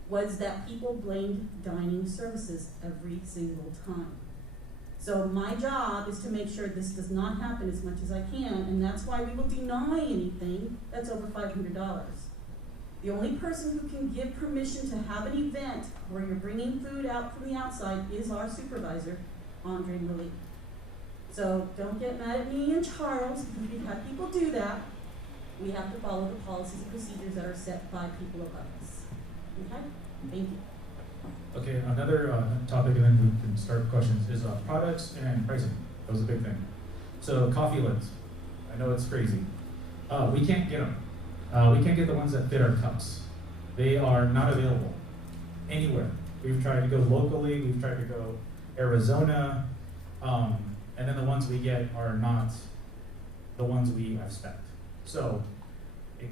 was that people blamed dining services every single time. So my job is to make sure this does not happen as much as I can, and that's why we will deny anything that's over $500. The only person who can give permission to have an event where you're bringing food out from the outside is our supervisor, Andre Malik. So don't get mad at me and Charles, because we've had people do that. We have to follow the policies and procedures that are set by people above us. Okay? Thank you. Okay, another topic, and then we can start questions, is products and pricing. That was a big thing. So coffee lids. I know it's crazy. We can't get them. We can't get the ones that fit our cups. They are not available anywhere. We've tried to go locally, we've tried to go Arizona, and then the ones we get are not the ones we expect. So it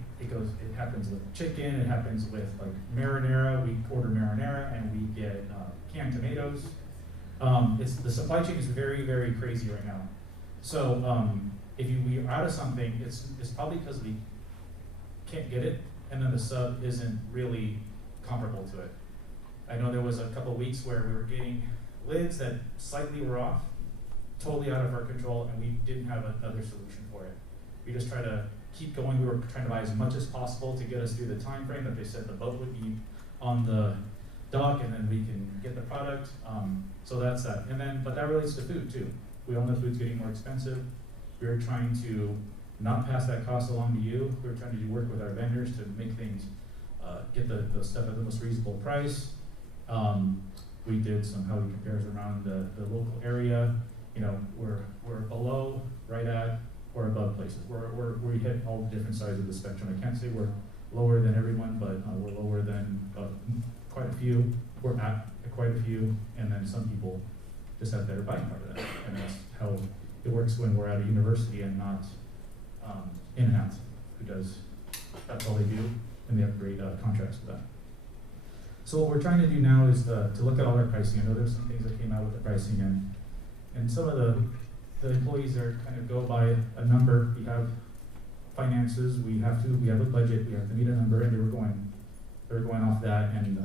happens with chicken, it happens with like marinara. We order marinara and we get canned tomatoes. The supply chain is very, very crazy right now. So if we're out of something, it's probably because we can't get it, and then the sub isn't really comparable to it. I know there was a couple of weeks where we were getting lids that slightly were off, totally out of our control, and we didn't have another solution for it. We just try to keep going. We were trying to buy as much as possible to get us through the time frame that they said the boat would be on the dock, and then we can get the product. So that's that. And then, but that relates to food too. We all know food's getting more expensive. We're trying to not pass that cost along to you. We're trying to work with our vendors to make things, get the stuff at the most reasonable price. We did some how we compares around the local area. You know, we're below, right at, or above places. We hit all the different sides of the spectrum. I can't say we're lower than everyone, but we're lower than quite a few. We're at quite a few, and then some people just have better buying power than that. And that's how it works when we're at a university and not in and out, that's all they do, and they have great contracts for that. So what we're trying to do now is to look at all our pricing. I know there's some things that came out with the pricing, and some of the employees are kind of go by a number. We have finances, we have a budget, we have to meet a number, and they're going off that, and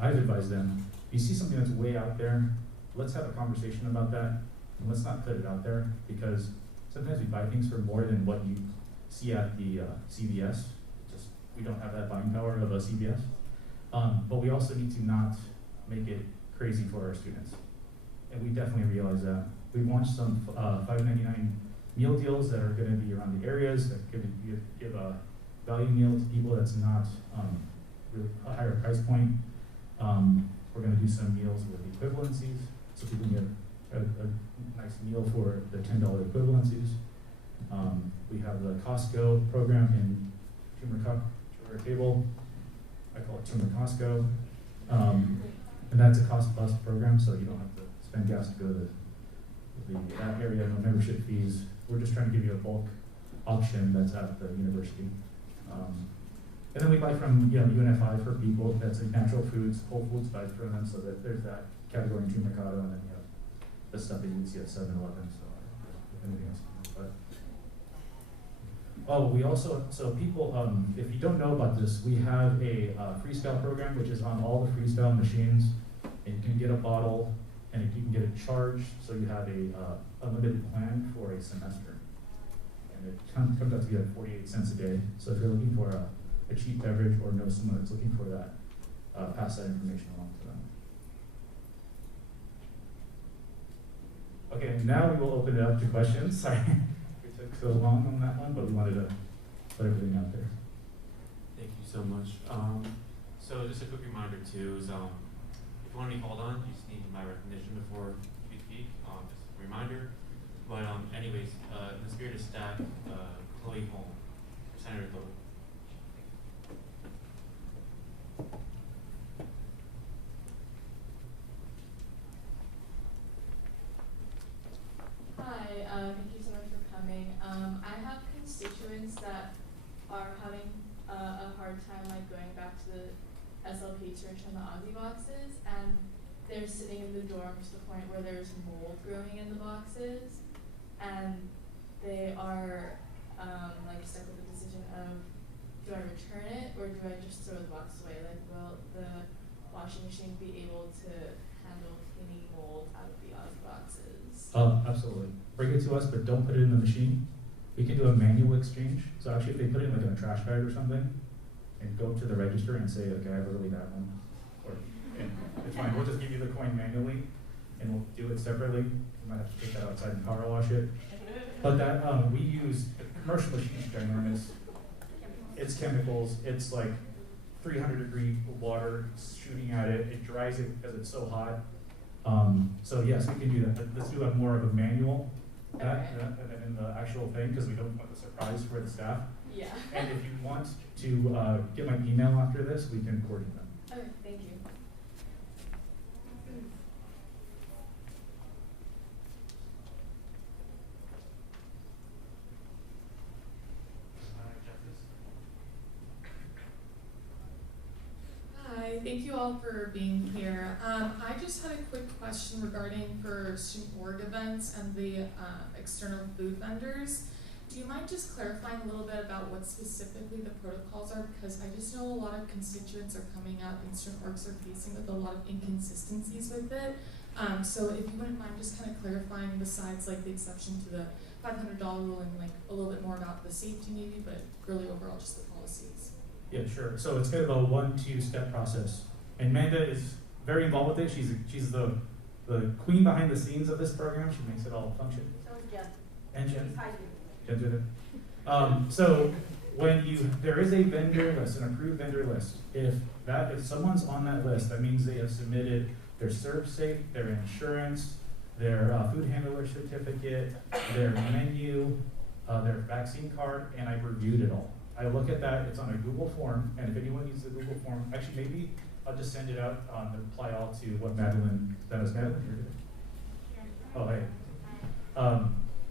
I've advised them, if you see something that's way out there, let's have a conversation about that, and let's not put it out there, because sometimes we buy things for more than what you see at the CVS. We don't have that buying power of a CVS. But we also need to not make it crazy for our students. And we definitely realize that. We've launched some $5.99 meal deals that are going to be around the areas that give a value meal to people that's not really a higher price point. We're going to do some meals with equivalencies, so people can get a nice meal for the $10 equivalencies. We have the Costco program in Tumor Cup to our table. I call it Tumor Costco. And that's a cost plus program, so you don't have to spend gas to go to that area, no membership fees. We're just trying to give you a bulk option that's at the university. And then we buy from UNFI for people. That's natural foods. Whole Foods buys from them, so that there's that category in Mercado, and then you have the stuff that you would see at 7-Eleven. So anything else, but Oh, we also, so people, if you don't know about this, we have a freestyle program which is on all the freestyle machines. And you can get a bottle and you can get it charged, so you have a unlimited plan for a semester. And it comes out to be like 48 cents a day. So if you're looking for a cheap beverage or know someone that's looking for that, pass that information along to them. Okay, now we will open it up to questions. Sorry, we took so long on that one, but we wanted to put everything out there. Thank you so much. So just a quick reminder too is if you want to be called on, you just need my recognition before you speak. Just a reminder. But anyways, in the spirit of staff, Chloe Holm, Senator Chloe. Hi, thank you so much for coming. I have constituents that are having a hard time like going back to the SLP church and the Aussie boxes, and they're sitting in the dorms to the point where there's mold growing in the boxes, and they are like stuck with the decision of, do I return it or do I just throw the box away? Like, will the washing machine be able to handle cleaning mold out of the Aussie boxes? Absolutely. Bring it to us, but don't put it in the machine. We can do a manual exchange. So actually, if they put it in like in a trash bag or something, and go to the register and say, okay, I have a really bad one, or and it's fine. We'll just give you the coin manually, and we'll do it separately. You might have to take that outside and power wash it. But that we use commercial machines, ginormous. It's chemicals. It's like 300-degree water shooting at it. It dries it because it's so hot. So yes, we can do that. But let's do a more of a manual that than the actual thing, because we don't want the surprise for the staff. Yeah. And if you want to get my email after this, we can coordinate them. Okay, thank you. Hi, thank you all for being here. I just had a quick question regarding for student org events and the external food vendors. Do you mind just clarifying a little bit about what specifically the protocols are? Because I just know a lot of constituents are coming up and student orgs are facing with a lot of inconsistencies with it. So if you wouldn't mind just kind of clarifying, besides like the exception to the $500 rule, and like a little bit more about the safety maybe, but really overall just the policies. Yeah, sure. So it's kind of a 1-2 step process. And Amanda is very involved with it. She's the queen behind the scenes of this program. She makes it all function. So is Jen. And Jen. Hi. Jen did it. So when there is a vendor list, an approved vendor list, if someone's on that list, that means they have submitted their ServSafe, their insurance, their food handler certificate, their menu, their vaccine card, and I've reviewed it all. I look at that, it's on a Google form, and if anyone needs the Google form, actually maybe I'll just send it out and reply all to what Madeline, that is Madeline here today? Oh, hey.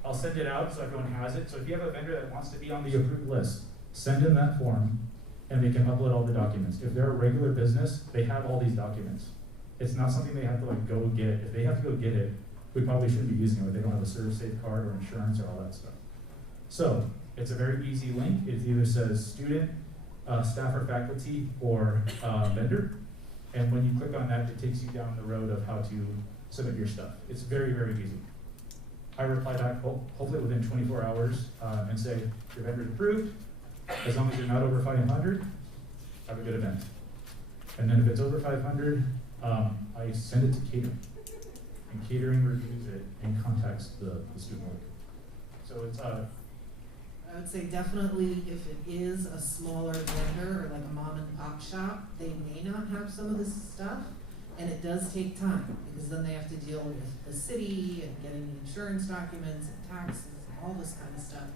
I'll send it out so everyone has it. So if you have a vendor that wants to be on the approved list, send in that form and they can upload all the documents. If they're a regular business, they have all these documents. It's not something they have to like go get. If they have to go get it, we probably shouldn't be using it if they don't have a ServSafe card or insurance or all that stuff. So it's a very easy link. It either says student, staff or faculty, or vendor. And when you click on that, it takes you down the road of how to submit your stuff. It's very, very easy. I reply back hopefully within 24 hours and say, your vendor's approved. As long as you're not over 500, have a good event. And then if it's over 500, I send it to catering. And catering reviews it and contacts the student org. So it's I would say definitely if it is a smaller vendor or like a mom and pop shop, they may not have some of this stuff, and it does take time because then they have to deal with the city and getting the insurance documents and taxes and all this kind of stuff.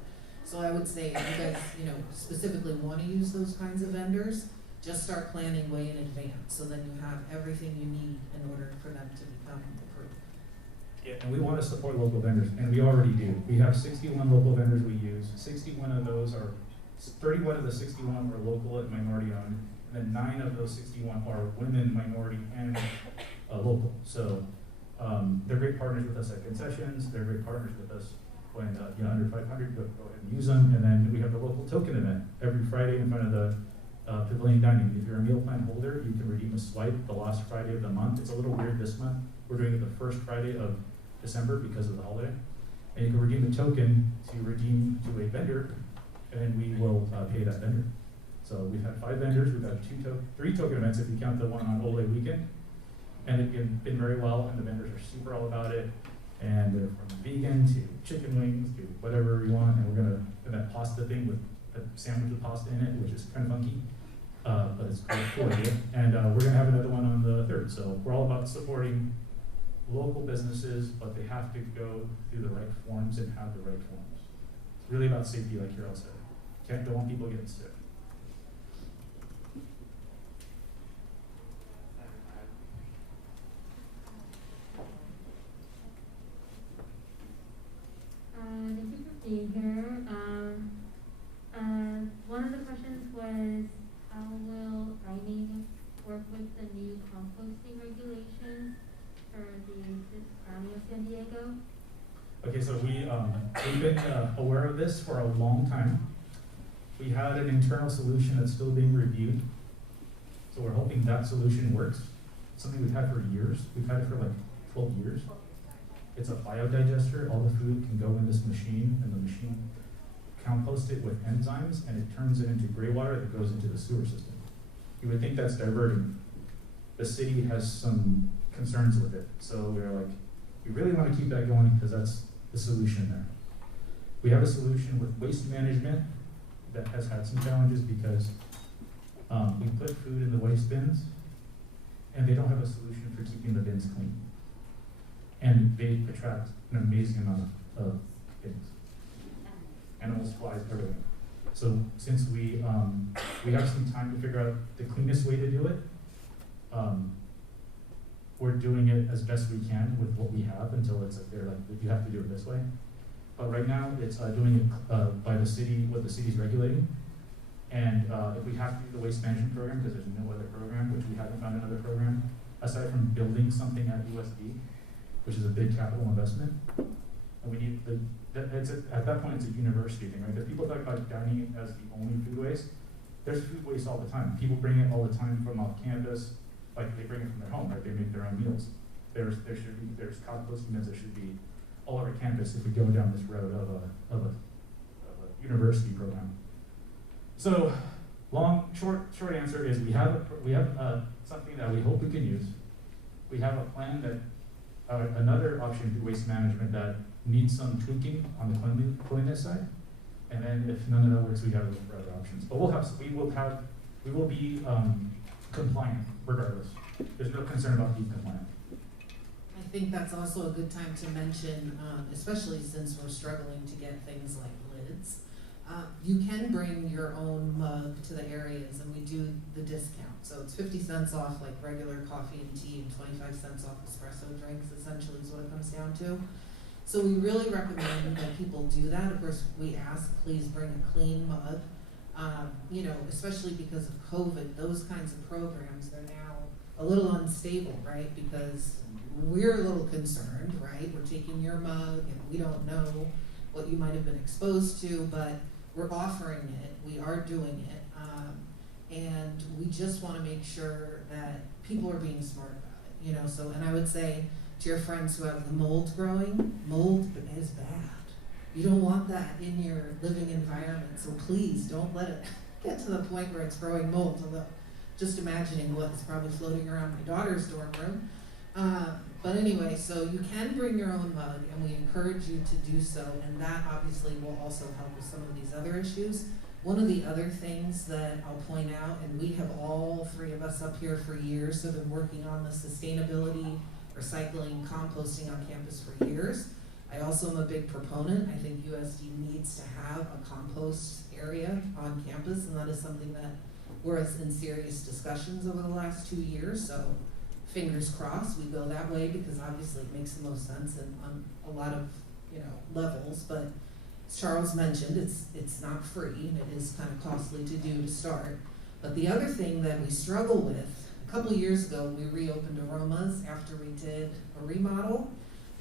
So I would say if you guys, specifically want to use those kinds of vendors, just start planning way in advance so then you have everything you need in order for them to become approved. Yeah, and we want to support local vendors, and we already do. We have 61 local vendors we use. 61 of those are, 31 of the 61 are local and minority owned, and then 9 of those 61 are women, minority, and local. So they're great partners with us at concessions. They're great partners with us when, under 500, go ahead and use them. And then we have the local token event every Friday in front of the Pavilion Dining. If you're a meal plan holder, you can redeem a swipe the last Friday of the month. It's a little weird this month. We're doing it the first Friday of December because of the holiday. And you can redeem a token to redeem to a vendor, and then we will pay that vendor. So we've had 5 vendors. We've had 3 token events if you count the one on Ole weekend. And it's been very well, and the vendors are super all about it. And they're from vegan to chicken wings to whatever you want. And we're gonna do that pasta thing with a sandwich with pasta in it, which is kind of funky, but it's a cool idea. And we're gonna have another one on the 3rd. So we're all about supporting local businesses, but they have to go through the right forms and have the right forms. It's really about safety, like Carol said. Don't want people getting sick. Thank you for being here. One of the questions was, how will dining work with the new composting regulations for the County of San Diego? Okay, so we've been aware of this for a long time. We had an internal solution that's still being reviewed. So we're hoping that solution works. It's something we've had for years. We've had it for like 12 years. It's a biodigester. All the food can go in this machine, and the machine composts it with enzymes, and it turns it into gray water that goes into the sewer system. You would think that's diverting. The city has some concerns with it. So we're like, we really want to keep that going because that's the solution there. We have a solution with waste management that has had some challenges because we put food in the waste bins, and they don't have a solution for keeping the bins clean. And they attract an amazing amount of things. Animals, flies, everything. So since we have some time to figure out the cleanest way to do it, we're doing it as best we can with what we have until it's like they're like, you have to do it this way. But right now, it's doing it by the city, what the city's regulating. And if we have to do the waste management program, because there's no other program, which we haven't found another program, aside from building something at USD, which is a big capital investment. And we need at that point, it's a university thing, right? If people talk about dining as the only food waste, there's food waste all the time. People bring it all the time from off campus, like they bring it from their home, right? They make their own meals. There's composting bins that should be all over campus if we go down this road of a university program. So, short answer is we have something that we hope we can use. We have a plan that another option to waste management that needs some tweaking on the cleanliness side, and then if none of that works, we have to look for other options. But we will be compliant regardless. There's no concern about being compliant. I think that's also a good time to mention, especially since we're struggling to get things like lids. You can bring your own mug to the areas, and we do the discount. So it's 50 cents off like regular coffee and tea, and 25 cents off espresso drinks, essentially is what it comes down to. So we really recommend that people do that. Of course, we ask, please bring a clean mug. Especially because of COVID, those kinds of programs, they're now a little unstable, right? Because we're a little concerned, right? We're taking your mug, and we don't know what you might have been exposed to, but we're offering it, we are doing it, and we just want to make sure that people are being smart about it, So, and I would say to your friends who have the mold growing, mold is bad. You don't want that in your living environment, so please don't let it get to the point where it's growing mold. Although, just imagining what is probably floating around my daughter's dorm room. But anyway, so you can bring your own mug, and we encourage you to do so, and that obviously will also help with some of these other issues. One of the other things that I'll point out, and we have all 3 of us up here for years have been working on the sustainability, recycling, composting on campus for years. I also am a big proponent. I think USD needs to have a compost area on campus, and that is something that we're in serious discussions over the last 2 years, so fingers crossed we go that way, because obviously it makes the most sense on a lot of levels. But as Charles mentioned, it's not free, and it is kind of costly to do to start. But the other thing that we struggle with, a couple of years ago we reopened Aromas after we did a remodel,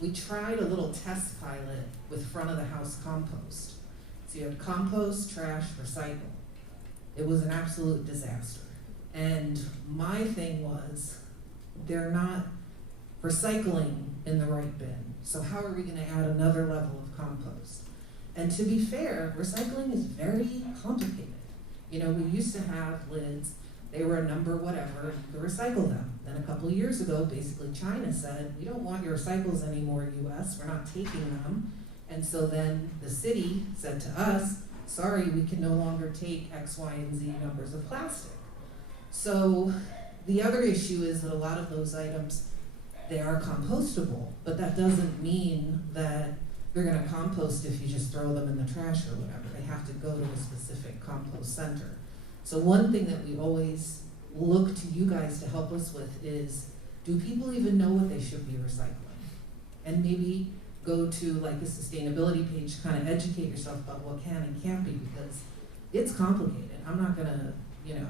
we tried a little test pilot with front of the house compost. So you have compost, trash, recycle. It was an absolute disaster. And my thing was, they're not recycling in the right bin. So how are we gonna add another level of compost? And to be fair, recycling is very complicated. You know, we used to have lids, they were a number whatever, you could recycle them. Then a couple of years ago, basically China said, we don't want your recycles anymore, US, we're not taking them. And so then the city said to us, sorry, we can no longer take X, Y, and Z numbers of plastic. So the other issue is that a lot of those items, they are compostable, but that doesn't mean that they're gonna compost if you just throw them in the trash or whatever. They have to go to a specific compost center. So one thing that we always look to you guys to help us with is, do people even know what they should be recycling? And maybe go to like a sustainability page, kind of educate yourself about what can and can't be, because it's complicated. I'm not gonna, you know,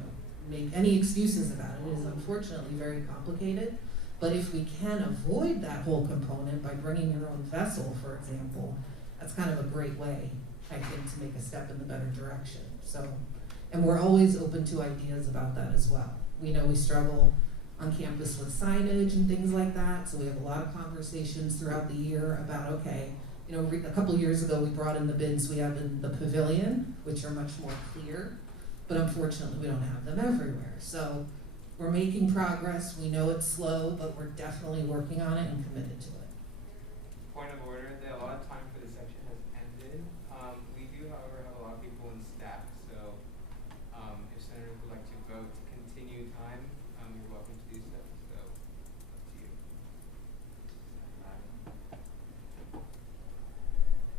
make any excuses about it. It is unfortunately very complicated. But if we can avoid that whole component by bringing your own vessel, for example, that's kind of a great way, I think, to make a step in the better direction. So, and we're always open to ideas about that as well. We know we struggle on campus with signage and things like that, so we have a lot of conversations throughout the year about, okay, you know, a couple years ago we brought in the bins we have in the pavilion, which are much more clear, but unfortunately we don't have them everywhere. So we're making progress, we know it's slow, but we're definitely working on it and committed to it. Point of order, the allotted time for this section has ended. We do, however, have a lot of people in staff, so if senators would like to vote to continue time, you're welcome to do so. So, up to you.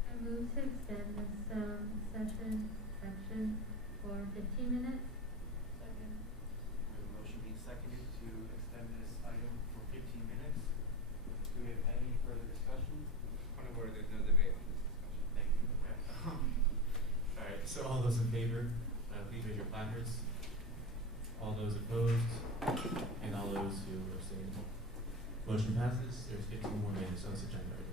I move to extend this section for 15 minutes. Second. The motion being seconded to extend this item for 15 minutes. Do we have any further discussion? Point of order, there's no debate on this discussion. Thank you. Alright, so all those in favor, please raise your placards. All those opposed, and all those who abstain. Motion passes. There's 15 more minutes on this agenda item.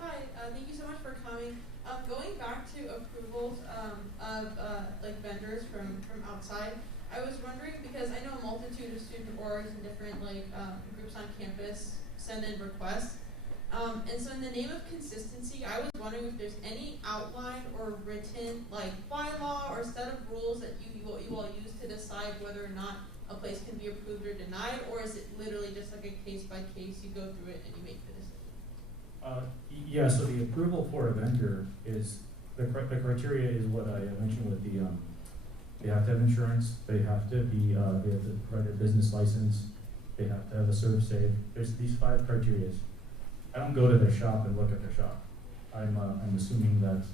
Hi, thank you so much for coming. Going back to approvals of like vendors from outside, I was wondering, because I know a multitude of student orgs and different like groups on campus send in requests. And so in the name of consistency, I was wondering if there's any outline or written like bylaw or set of rules that you all use to decide whether or not a place can be approved or denied, or is it literally just like a case by case, you go through it and you make the decision? Yeah, so the approval for a vendor is, the criteria is what I mentioned with the, they have to have insurance, they have to be, they have to provide a business license, they have to have a serve safe. There's these 5 criteria. I don't go to their shop and look at their shop. I'm assuming that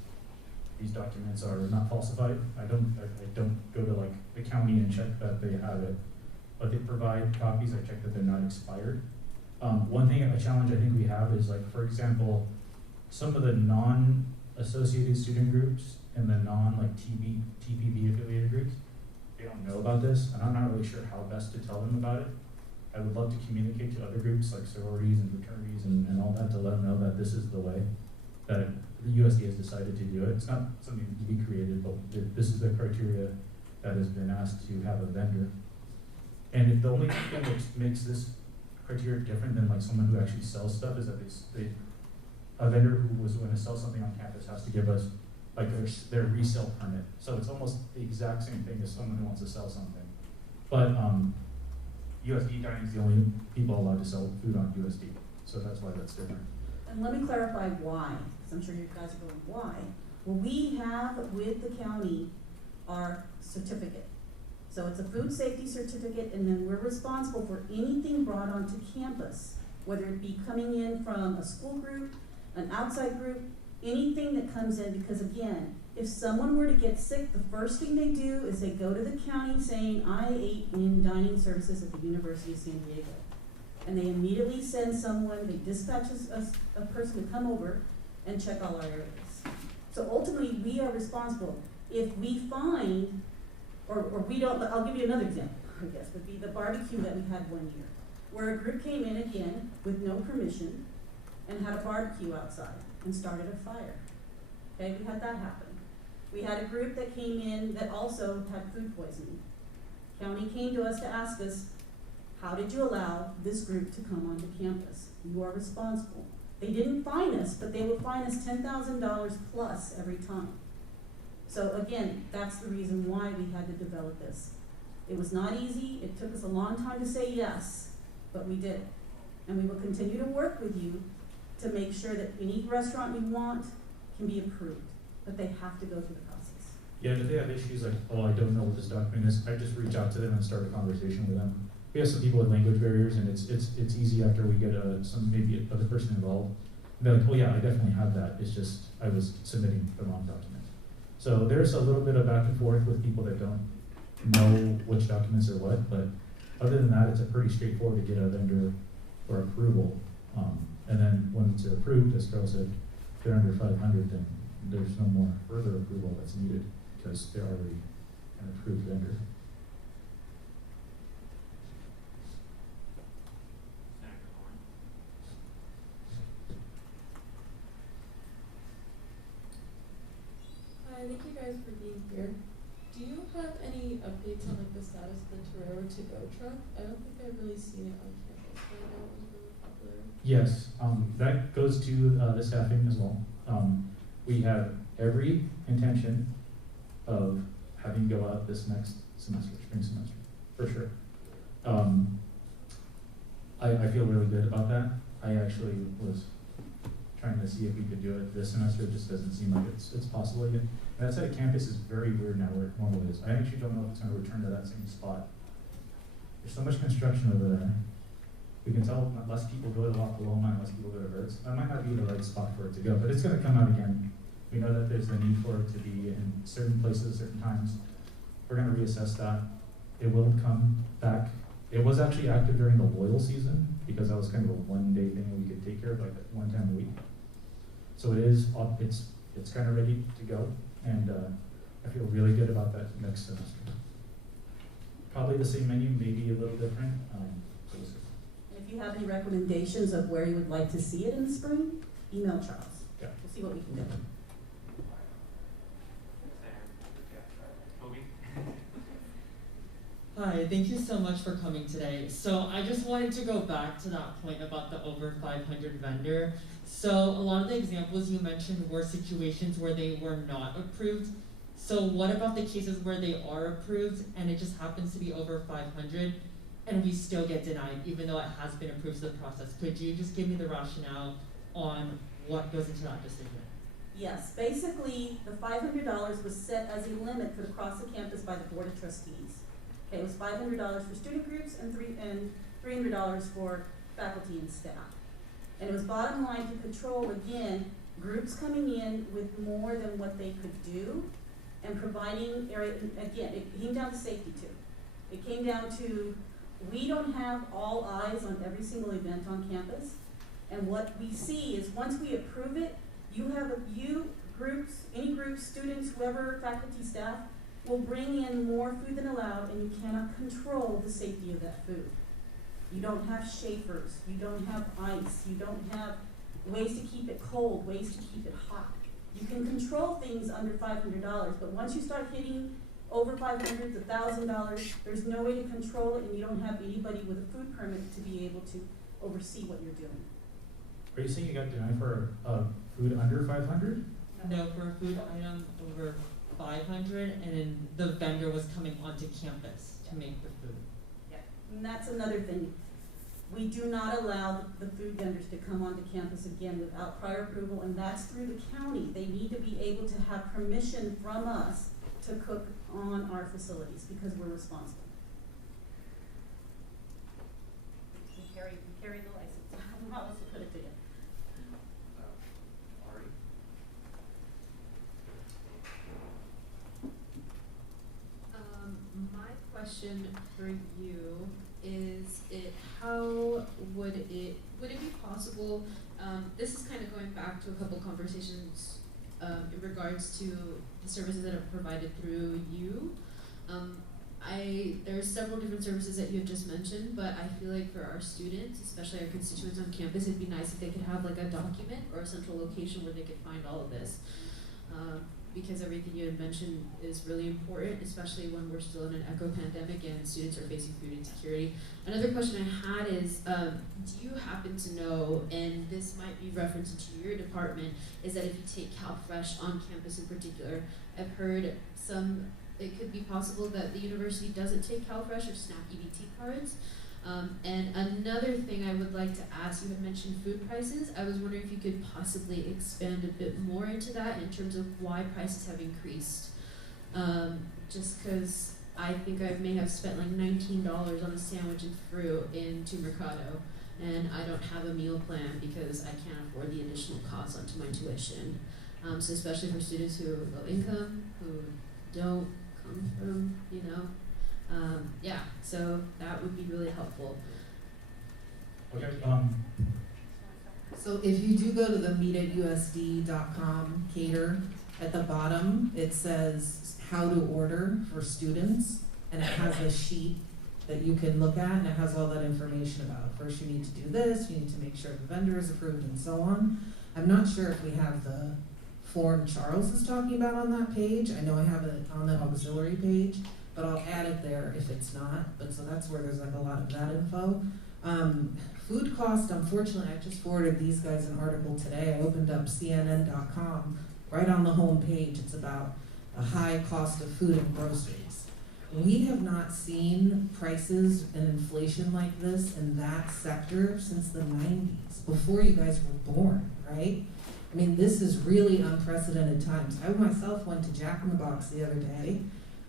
these documents are not falsified. I don't go to like the county and check that they have it, but they provide copies. I check that they're not expired. One thing, a challenge I think we have is like, for example, some of the non-associated student groups and the TPB affiliated groups, they don't know about this, and I'm not really sure how best to tell them about it. I would love to communicate to other groups like sororities and fraternities and all that to let them know that this is the way that the USD has decided to do it. It's not something to be created, but this is the criteria that has been asked to have a vendor. And if the only thing that makes this criteria different than like someone who actually sells stuff is that a vendor who was going to sell something on campus has to give us like their resale permit. So it's almost the exact same thing as someone who wants to sell something. But USD dining is the only people allowed to sell food on USD. So that's why that's different. And let me clarify why, because I'm sure you guys are going, why? Well, we have with the county our certificate. So it's a food safety certificate, and then we're responsible for anything brought onto campus, whether it be coming in from a school group, an outside group, anything that comes in, because again, if someone were to get sick, the first thing they do is they go to the county saying, I ate in dining services at the University of San Diego. And they immediately send someone, they dispatch a person to come over, and check all our areas. So ultimately, we are responsible. If we find, or we don't, I'll give you another example, I guess, would be the barbecue that we had one year, where a group came in again with no permission and had a barbecue outside and started a fire. Okay, we had that happen. We had a group that came in that also had food poisoning. County came to us to ask us, how did you allow this group to come onto campus? You are responsible. They didn't fine us, but they will fine us $10,000 plus every time. So again, that's the reason why we had to develop this. It was not easy. It took us a long time to say yes, but we did it. And we will continue to work with you to make sure that any restaurant we want can be approved, but they have to go through the process. Yeah, and if they have issues like, oh, I don't know what this document is, I just reach out to them and start a conversation with them. We have some people with language barriers, and it's easy after we get some maybe other person involved. And they're like, oh yeah, I definitely have that. It's just I was submitting the wrong document. So there's a little bit of back and forth with people that don't know which documents are what, but other than that, it's a pretty straightforward to get a vendor for approval. And then when it's approved, as Carol said, if they're under 500, then there's no more further approval that's needed because they're already an approved vendor. Hi, thank you guys for being here. Do you have any updates on like the status of the Torero to-go truck? I don't think I've really seen it on campus, but I know it was really popular. Yes, that goes to the staffing as well. We have every intention of having go out this next semester, spring semester, for sure. I feel really good about that. I actually was trying to see if we could do it this semester. It just doesn't seem like it's possible yet. And that side of campus is very weird now where it normally is. I actually don't know if it's going to return to that same spot. There's so much construction over there. We can tell less people go to La Paloma and less people go to Hertz. That might not be the right spot for it to go, but it's going to come out again. We know that there's the need for it to be in certain places, certain times. We're going to reassess that. It will come back. It was actually active during the loyal season because that was kind of a one-day thing that we could take care of like one time a week. So it is up. It's kind of ready to go, and I feel really good about that next semester. Probably the same menu, maybe a little different. So we'll see. If you have any recommendations of where you would like to see it in the spring, email Charles. Yeah. We'll see what we can do. Hi, thank you so much for coming today. So I just wanted to go back to that point about the over 500 vendor. So a lot of the examples you mentioned were situations where they were not approved. So what about the cases where they are approved and it just happens to be over 500 and we still get denied even though it has been approved through the process? Could you just give me the rationale on what goes into that decision? Yes, basically the $500 was set as a limit for across the campus by the Board of Trustees. Okay, it was $500 for student groups and $300 for faculty and staff. And it was bottom line to control, again, groups coming in with more than what they could do and providing area, again, it came down to safety too. It came down to, we don't have all eyes on every single event on campus. And what we see is once we approve it, any groups, students, whoever, faculty, staff, will bring in more food than allowed, and you cannot control the safety of that food. You don't have shakers, you don't have ice, you don't have ways to keep it cold, ways to keep it hot. You can control things under $500, but once you start hitting over $500, $1,000, there's no way to control it, and you don't have anybody with a food permit to be able to oversee what you're doing. Are you saying you got denied for food under 500? No, for a food item over 500, and then the vendor was coming onto campus to make the food. Yeah, and that's another thing. We do not allow the food vendors to come onto campus again without prior approval, and that's through the county. They need to be able to have permission from us to cook on our facilities because we're responsible. We carry the license. I don't know how else to put it to you. My question for you is how would it be possible, this is kind of going back to a couple conversations in regards to the services that are provided through you. There are several different services that you have just mentioned, but I feel like for our students, especially our constituents on campus, it'd be nice if they could have like a document or a central location where they could find all of this. Because everything you had mentioned is really important, especially when we're still in an echo pandemic and students are facing food insecurity. Another question I had is, do you happen to know, and this might be referenced to your department, is that if you take CalFresh on campus in particular, I've heard it could be possible that the university doesn't take CalFresh or SNAP EBT cards. And another thing I would like to ask, you had mentioned food prices. I was wondering if you could possibly expand a bit more into that in terms of why prices have increased. Just because I think I may have spent like $19 on a sandwich and fruit in Mercado, and I don't have a meal plan because I can't afford the additional costs onto my tuition. So especially for students who are low income, who don't come from, yeah, so that would be really helpful. Okay, So if you do go to the meetatusd.com cater, at the bottom it says how to order for students, and it has a sheet that you can look at, and it has all that information about it. First you need to do this, you need to make sure the vendor is approved, and so on. I'm not sure if we have the form Charles is talking about on that page. I know I have it on the auxiliary page, but I'll add it there if it's not. But so that's where there's like a lot of that info. Food cost, unfortunately, I just forwarded these guys an article today. I opened up CNN.com. Right on the home page, it's about a high cost of food and groceries. We have not seen prices and inflation like this in that sector since the 90s, before you guys were born, right? I mean, this is really unprecedented times. I myself went to Jack in the Box the other day.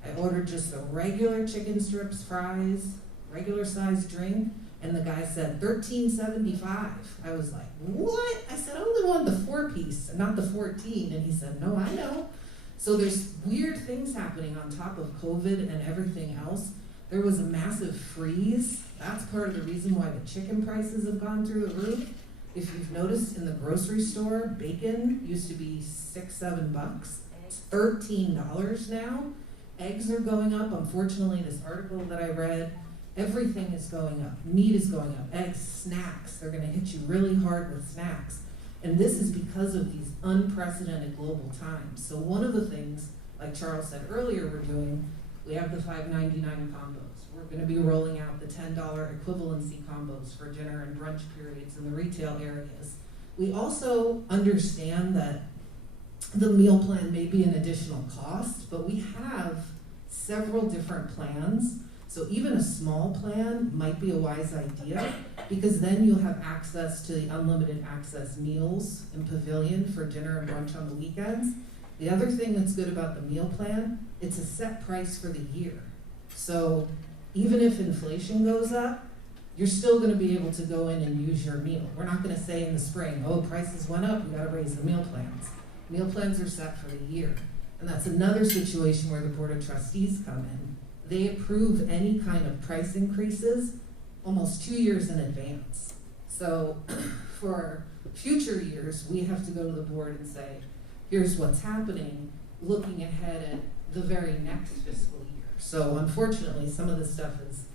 I ordered just a regular chicken strips, fries, regular size drink, and the guy said $13.75. I was like, what? I said, I only wanted the 4-piece, not the 14. And he said, no, I know. So there's weird things happening on top of COVID and everything else. There was a massive freeze. That's part of the reason why the chicken prices have gone through the roof. If you've noticed in the grocery store, bacon used to be $6-7. It's $13 now. Eggs are going up. Unfortunately, this article that I read, everything is going up. Meat is going up. Eggs, snacks. They're going to hit you really hard with snacks. And this is because of these unprecedented global times. So one of the things, like Charles said earlier, we're doing, we have the $5.99 combos. We're going to be rolling out the $10 equivalency combos for dinner and brunch periods in the retail areas. We also understand that the meal plan may be an additional cost, but we have several different plans. So even a small plan might be a wise idea, because then you'll have access to the unlimited access meals in Pavilion for dinner and brunch on the weekends. The other thing that's good about the meal plan, it's a set price for the year. So even if inflation goes up, you're still going to be able to go in and use your meal. We're not going to say in the spring, oh, prices went up, we got to raise the meal plans. Meal plans are set for the year. And that's another situation where the Board of Trustees come in. They approve any kind of price increases almost 2 years in advance. So for future years, we have to go to the board and say, here's what's happening, looking ahead at the very next fiscal year. So unfortunately, some of this stuff is,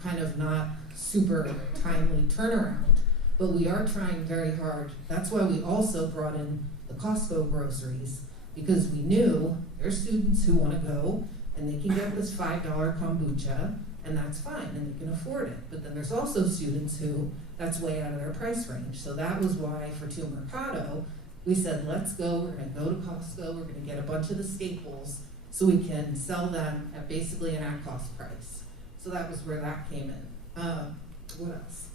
kind of not super timely turnaround, but we are trying very hard. That's why we also brought in the Costco groceries, because we knew there's students who want to go and they can get this $5 kombucha, and that's fine, and they can afford it. But then there's also students who, that's way out of their price range. So that was why for Mercado, we said, let's go, we're gonna go to Costco, we're gonna get a bunch of the staples so we can sell them at basically an at-cost price. So that was where that came in. What else?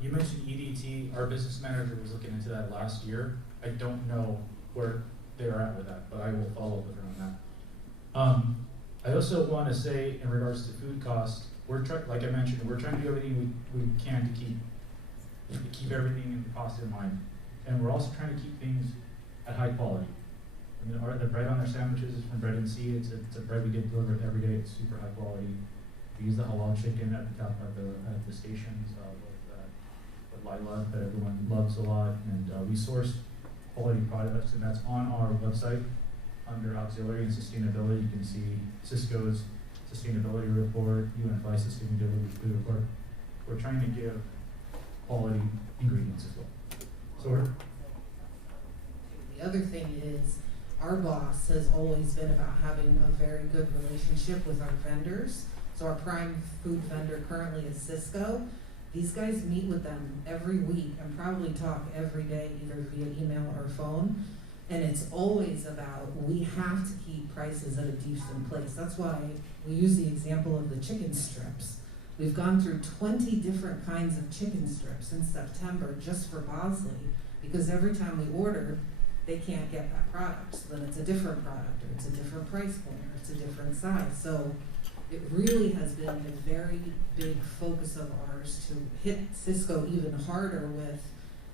You mentioned EDT. Our business manager was looking into that last year. I don't know where they're at with that, but I will follow up with her on that. I also want to say, in regards to food costs, like I mentioned, we're trying to do everything we can to keep everything in the cost in mind, and we're also trying to keep things at high quality. I mean, the bread on their sandwiches is from Bread and Sea. It's a bread we get delivered every day. It's super high quality. We use the halal chicken at the stations with Lila that everyone loves a lot, and we source quality products, and that's on our website under auxiliary and sustainability. You can see Cisco's sustainability report, UNFI sustainability report. We're trying to give quality ingredients as well. So the other thing is, our boss has always been about having a very good relationship with our vendors. So our prime food vendor currently is Cisco. These guys meet with them every week and probably talk every day, either via email or phone. And it's always about, we have to keep prices at a decent place. That's why we use the example of the chicken strips. We've gone through 20 different kinds of chicken strips since September just for Bosley, because every time we order, they can't get that product. So then it's a different product, or it's a different price point, or it's a different size. So it really has been a very big focus of ours to hit Cisco even harder with,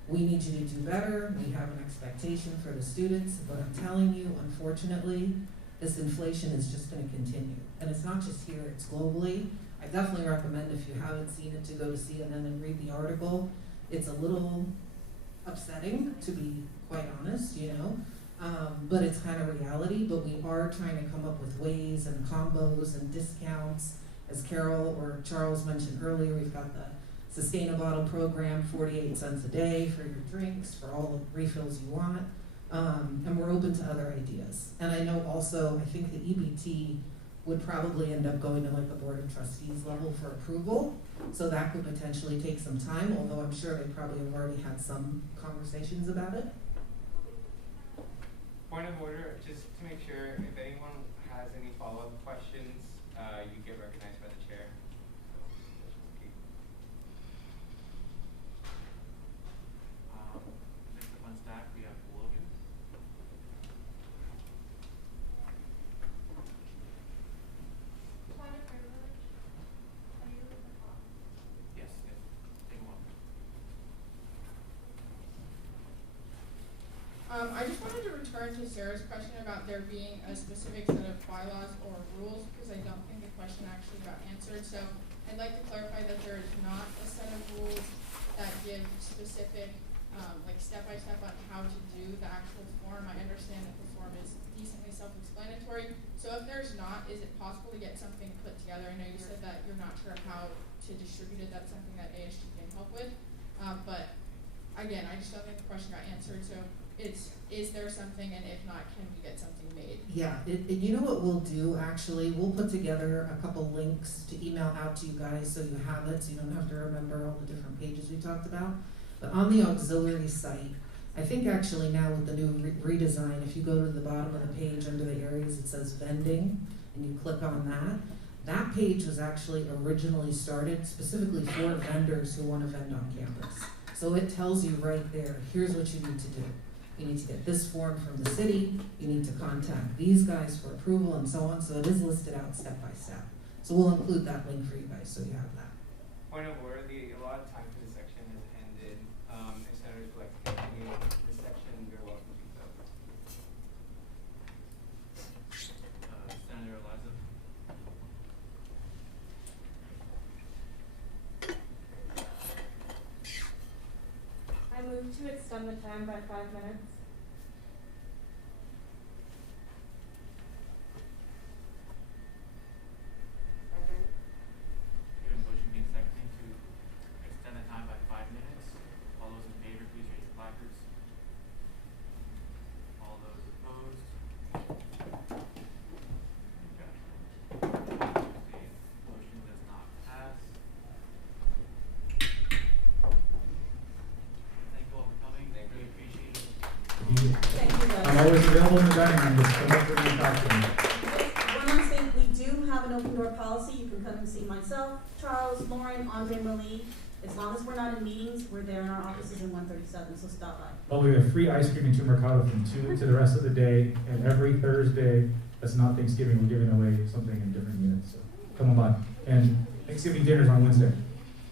we need you to do better, we have an expectation for the students, but I'm telling you, unfortunately, this inflation is just gonna continue. And it's not just here, it's globally. I definitely recommend, if you haven't seen it, to go to CNN and read the article. It's a little upsetting, to be quite honest, you know, but it's kind of reality. But we are trying to come up with ways and combos and discounts. As Carol or Charles mentioned earlier, we've got the Sustainabottle program, 48 cents a day for your drinks, for all the refills you want, and we're open to other ideas. And I know also, I think the EBT would probably end up going to like the Board of Trustees level for approval. So that could potentially take some time, although I'm sure they probably have already had some conversations about it. Point of order, just to make sure, if anyone has any follow-up questions, you get recognized by the chair. Next up on staff, we have Logan. Yes, take a look. I just wanted to return to Sarah's question about there being a specific set of bylaws or rules, because I don't think the question actually got answered. So I'd like to clarify that there is not a set of rules that give specific, like step-by-step on how to do the actual form. I understand that the form is decently self-explanatory. So if there's not, is it possible to get something put together? I know you said that you're not sure how to distribute it. That's something that ASG can help with. But again, I just don't think the question got answered. So is there something, and if not, can we get something made? Yeah, you know what we'll do actually? We'll put together a couple links to email out to you guys so you have it, so you don't have to remember all the different pages we talked about. But on the auxiliary site, I think actually now with the new redesign, if you go to the bottom of the page under the areas it says vending, and you click on that page was actually originally started specifically for vendors who want to vend on campus. So it tells you right there, here's what you need to do. You need to get this form from the city, you need to contact these guys for approval, and so on. So it is listed out step by step. So we'll include that link for you guys so you have that. Point of order, a lot of time for this section has ended. If senators would like to continue this section, you're welcome to do so. Senator Eliza. I move to extend the time by 5 minutes. We have a motion being seconded to extend the time by 5 minutes. All those in favor, please raise your placards. All those opposed? Okay. The motion does not pass. Thank you all for coming. Really appreciate it. Thank you, guys. I'm always available in the dining room. Just come up and talk to me. One last thing, we do have an open door policy. You can come and see myself, Charles, Lauren, Andre, Malie. As long as we're not in meetings, we're there in our offices in 137, so stop by. Oh, we have free ice cream and Mercado from 2 to the rest of the day, and every Thursday, that's not Thanksgiving, we're giving away something in different units, so come on by. And Thanksgiving dinner's on Wednesday,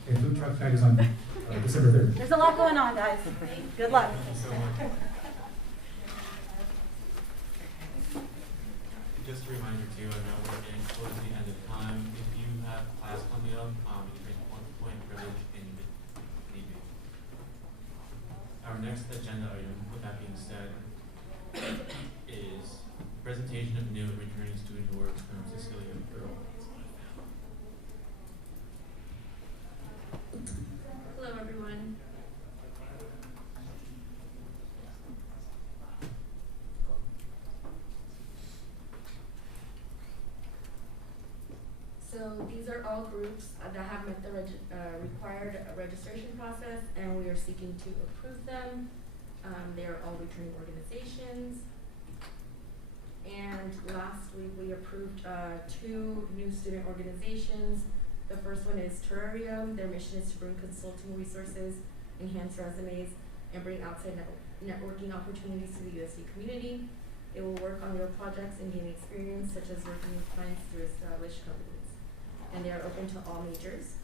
and food truck night is on December 3rd. There's a lot going on, guys. Good luck. Thank you so much. just a reminder too, I know we're getting close to the end of time. If you have class coming up, you can make one point privilege and you need me. Our next agenda item, with that being said, is presentation of new and returning student works from Cecilia Earl. Hello everyone. So these are all groups that have met the required registration process, and we are seeking to approve them. They are all returning organizations. And last week we approved 2 new student organizations. The first one is Terrarium. Their mission is to bring consulting resources, enhance resumes, and bring outside networking opportunities to the USD community. They will work on real projects and gain experience, such as working with clients through established companies. And they are open to all majors.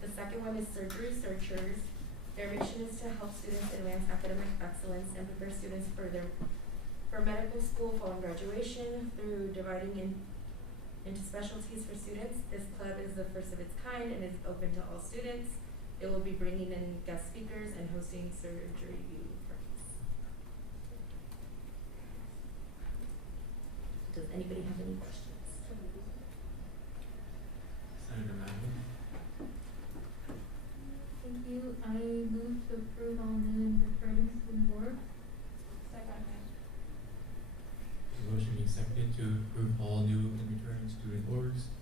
The second one is Surgery Searchers. Their mission is to help students advance academic excellence and prepare students for medical school following graduation through dividing into specialties for students. This club is the first of its kind and is open to all students. It will be bringing in guest speakers and hosting surgery view parties. Does anybody have any questions? Senator Madden. Thank you. I move to approve all new and returning student boards. Second. Motion being seconded to approve all new and returning student orgs.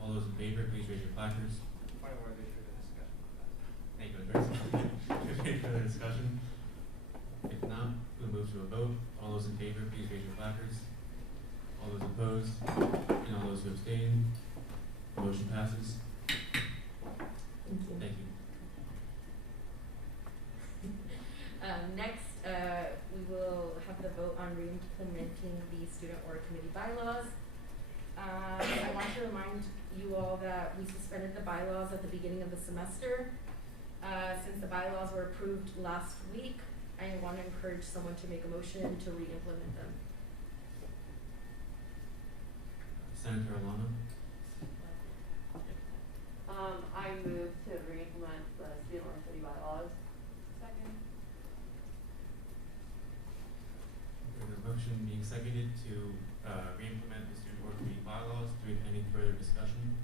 All those in favor, please raise your placards. Point of order for the discussion. Thank you, Any further discussion? If not, we'll move to a vote. All those in favor, please raise your placards. All those opposed, and all those who abstain, motion passes. Thank you. Thank you. Next, we will have the vote on re-implementing the student org committee bylaws. I want to remind you all that we suspended the bylaws at the beginning of the semester. Since the bylaws were approved last week, I want to encourage someone to make a motion to re-implement them. Senator Alano. I move to re-implement the student org committee bylaws. Second. There's a motion being seconded to re-implement the student board committee bylaws. Do we have any further discussion?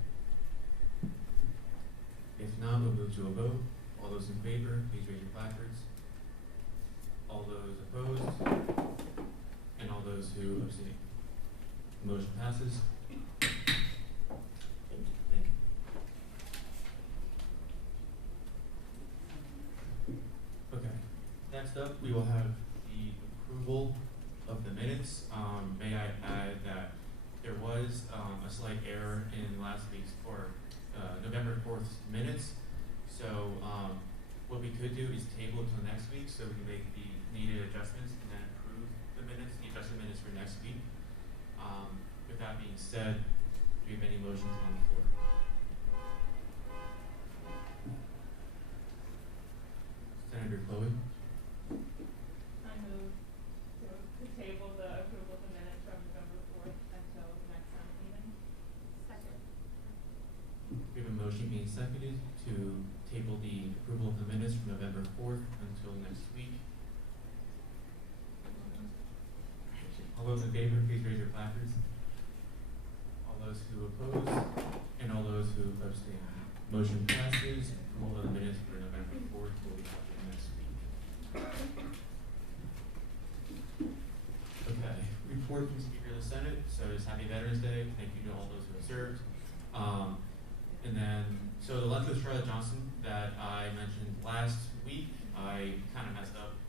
If not, we'll move to a vote. All those in favor, please raise your placards. All those opposed, and all those who abstain. Motion passes. Thank you. Thank you. Okay, next up, we will have the approval of the minutes. May I add that there was a slight error in last week's, or November 4th minutes. So what we could do is table it till next week so we can make the needed adjustments and then approve the minutes, the adjusted minutes for next week. With that being said, do we have any motions on the floor? Senator Chloe. I move to table the approval of the minutes from November 4th until next time meeting. Second. We have a motion being seconded to table the approval of the minutes from November 4th until next week. All those in favor, please raise your placards. All those who oppose, and all those who abstain. Motion passes. Approval of the minutes for November 4th will be happening next week. Okay, report from Speaker of the Senate. So it's Happy Veterans Day. Thank you to all those who have served. And then, so the lunch with Charlotte Johnson that I mentioned last week, I kind of messed up.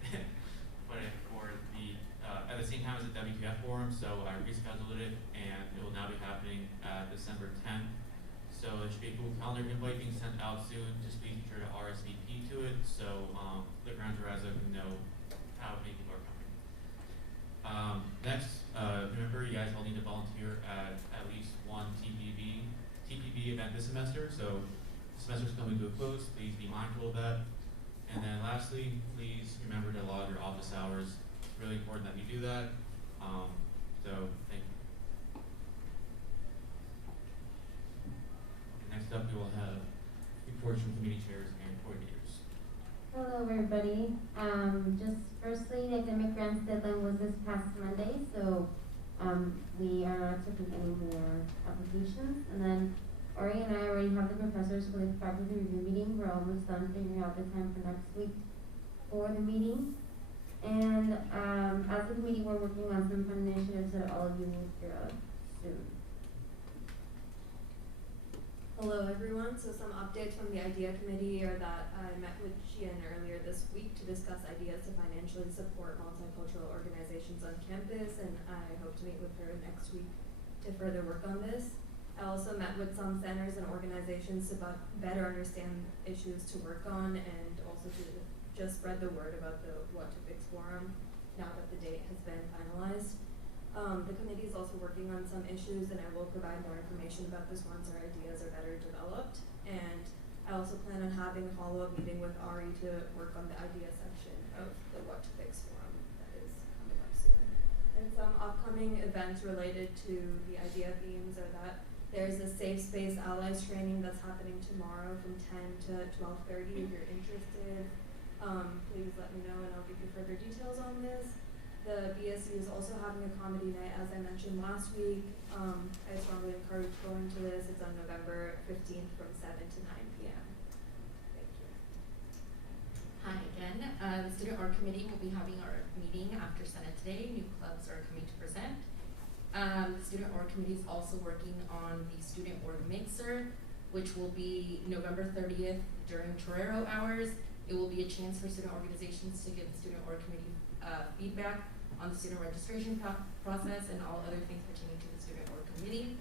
Put it for the at the same time as the WTF forum, so I rescheduled it, and it will now be happening December 10th. So there should be a Google Calendar invite being sent out soon. Just please be sure to RSVP to it, so the Ground Terrazzo can know how many people are coming. Next, remember you guys all need to volunteer at least one TPB event this semester. So the semester's coming to a close. Please be mindful of that. And then lastly, please remember to log your office hours. It's really important that we do that. So thank you. everybody. Just firstly, the academic grants deadline was this past Monday, so we are not taking any more applications. And then Ori and I already have the professors for the faculty review meeting. We're almost done figuring out the time for next week for the meeting. And as a committee, we're working on some fun initiatives that all of you will hear of soon. Hello everyone, so some updates from the IDEA committee are that I met with Xian earlier this week to discuss ideas to financially support multicultural organizations on campus, and I hope to meet with her next week to further work on this. I also met with some centers and organizations to better understand issues to work on and also to just spread the word about the What to Fix forum now that the date has been finalized. The committee is also working on some issues, and I will provide more information about this once our ideas are better developed. And I also plan on having a follow-up meeting with Ari to work on the idea section of the What to Fix forum that is coming up soon. And some upcoming events related to the idea themes are that there's a Safe Space Allies training that's happening tomorrow from 10 to 12:30. If you're interested, please let me know and I'll give you further details on this. The BSU is also having a comedy night, as I mentioned last week. I strongly encourage going to this. It's on November 15th from 7 to 9 p.m. Thank you. Hi again. The Student Org Committee will be having our meeting after Senate today. New clubs are coming to present. The Student Org Committee is also working on the Student Org Mixer, which will be November 30th during Torero hours. It will be a chance for student organizations to give the Student Org Committee feedback on the student registration process and all other things pertaining to the Student Org Committee.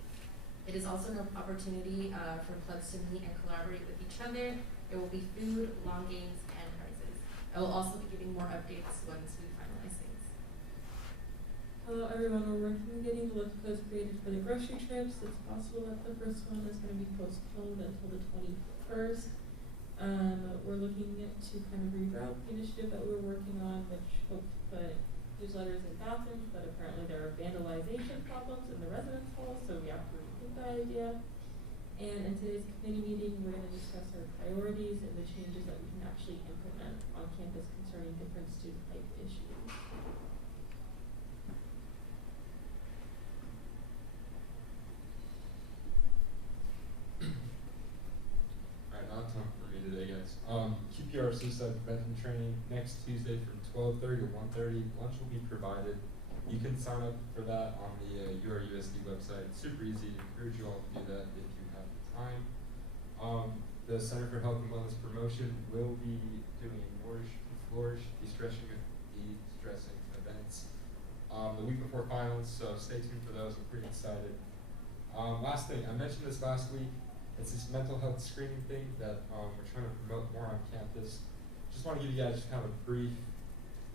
It is also an opportunity for clubs to meet and collaborate with each other. There will be food, long games, and prizes. I will also be giving more updates once we finalize things. Hello everyone, we're working on getting the look codes created for the grocery trips. It's possible that the first one is going to be postponed until the 21st. We're looking to kind of reroute the initiative that we were working on, which hoped to put newsletters in bathrooms, but apparently there are vandalization problems in the residence halls, so we have to rethink that idea. And in today's committee meeting, we're going to discuss our priorities and the changes that we can actually implement on campus concerning different student life issues. Not time for me today, guys. QPR suicide prevention training next Tuesday from 12:30 to 1:30. Lunch will be provided. You can sign up for that on the URUSD website. It's super easy. I encourage you all to do that if you have the time. The Center for Health and Wellness Promotion will be doing flourish de-stressing events the week before finals, so stay tuned for those. I'm pretty excited. Last thing, I mentioned this last week. It's this mental health screening thing that we're trying to promote more on campus. Just want to give you guys kind of a brief,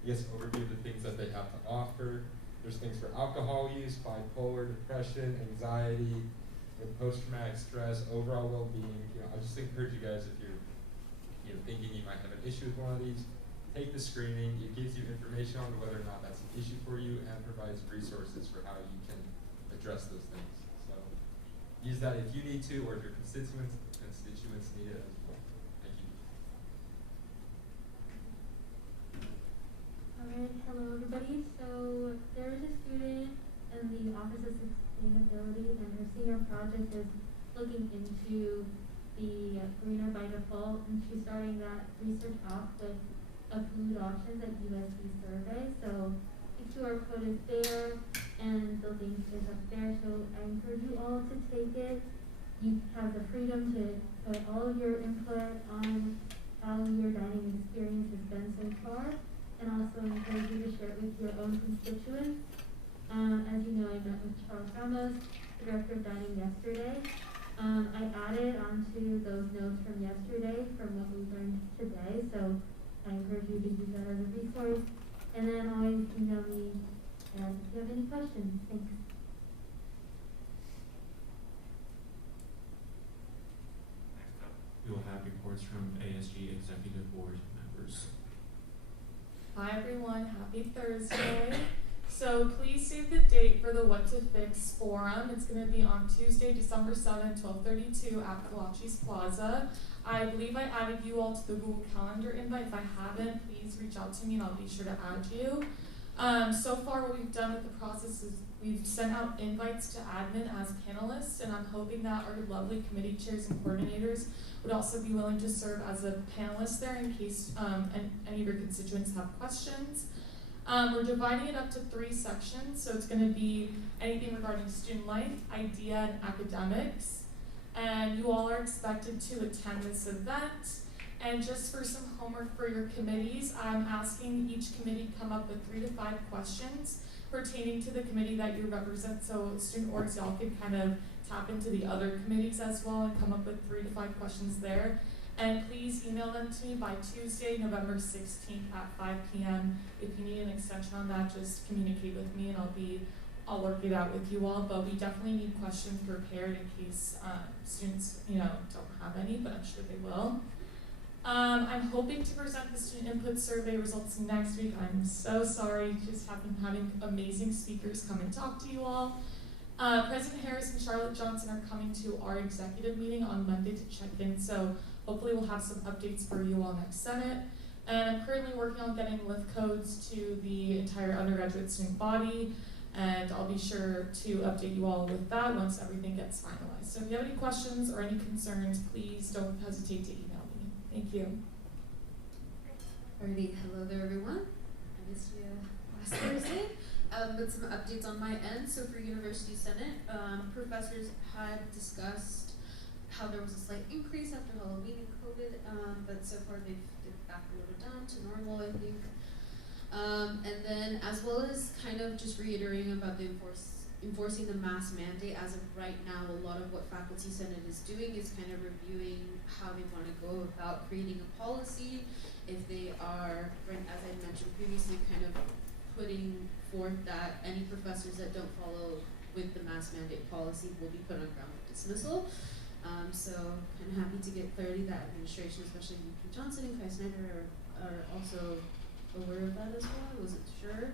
overview of the things that they have to offer. There's things for alcohol use, bipolar, depression, anxiety, with post-traumatic stress, overall well-being. I just encourage you guys, if you're thinking you might have an issue with one of these, take the screening. It gives you information on whether or not that's an issue for you and provides resources for how you can address those things. Use that if you need to, or if your constituents need it as well. Thank you. Alright, hello everybody. So there is a student in the Office of Sustainability, and her senior project is looking into the greener by default, and she's starting that research off with a food options at USD survey. So the QR code is there, and the link is up there, so I encourage you all to take it. You have the freedom to put all of your input on how your dining experience has been so far, and also encourage you to share it with your own constituents. As you know, I met with Charles Ramos, the Director of Dining, yesterday. I added onto those notes from yesterday from what we learned today, so I encourage you to use that as a resource. And then always email me if you have any questions. Thanks. Next up, we will have reports from ASG Executive Board members. Hi everyone, happy Thursday. So please save the date for the What to Fix Forum. It's going to be on Tuesday, December 7th, 12:32 at Kalachi's Plaza. I believe I added you all to the Google Calendar invite. If I haven't, please reach out to me and I'll be sure to add you. So far what we've done with the process is we've sent out invites to admin as panelists, and I'm hoping that our lovely committee chairs and coordinators would also be willing to serve as a panelist there in case any of your constituents have questions. We're dividing it up to 3 sections, so it's going to be anything regarding student life, idea, and academics. And you all are expected to attend this event. And just for some homework for your committees, I'm asking each committee come up with 3 to 5 questions pertaining to the committee that you represent, so student orgs, y'all can kind of tap into the other committees as well and come up with 3 to 5 questions there. And please email them to me by Tuesday, November 16th at 5 p.m. If you need an extension on that, just communicate with me and I'll work it out with you all. But we definitely need questions prepared in case students, don't have any, but I'm sure they will. I'm hoping to present the student input survey results next week. I'm so sorry, just have been having amazing speakers come and talk to you all. President Harris and Charlotte Johnson are coming to our executive meeting on Monday to check in, so hopefully we'll have some updates for you all next Senate. And I'm currently working on getting lift codes to the entire undergraduate student body, and I'll be sure to update you all with that once everything gets finalized. So if you have any questions or any concerns, please don't hesitate to email me. Thank you. Alrighty, hello there everyone. I missed you last Thursday. But some updates on my end. So for University Senate, professors had discussed how there was a slight increase after Halloween and COVID, but so far they've back a little down to normal, I think. And then as well as kind of just reiterating about the enforcing the mask mandate. As of right now, a lot of what Faculty Senate is doing is kind of reviewing how they want to go about creating a policy. If they are, as I mentioned previously, kind of putting forth that any professors that don't follow with the mask mandate policy will be put on ground of dismissal. So kind of happy to get clarity that administration, especially VP Johnson and Kai Snyder, are also aware of that as well. I wasn't sure.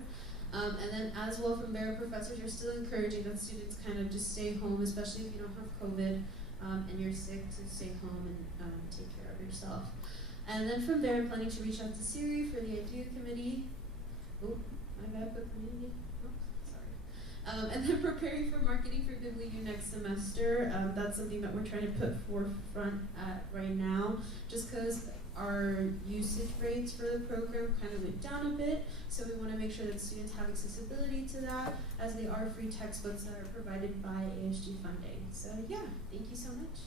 And then as well from there, professors are still encouraging that students kind of just stay home, especially if you don't have COVID and you're sick, to stay home and take care of yourself. And then from there, I'm planning to reach out to Siri for the IDEA committee. Oh, my bad, but community. And then preparing for marketing for BibliU next semester. That's something that we're trying to put forefront at right now, just because our usage rates for the program kind of went down a bit. So we want to make sure that students have accessibility to that, as they are free textbooks that are provided by ASG funding. So yeah, thank you so much.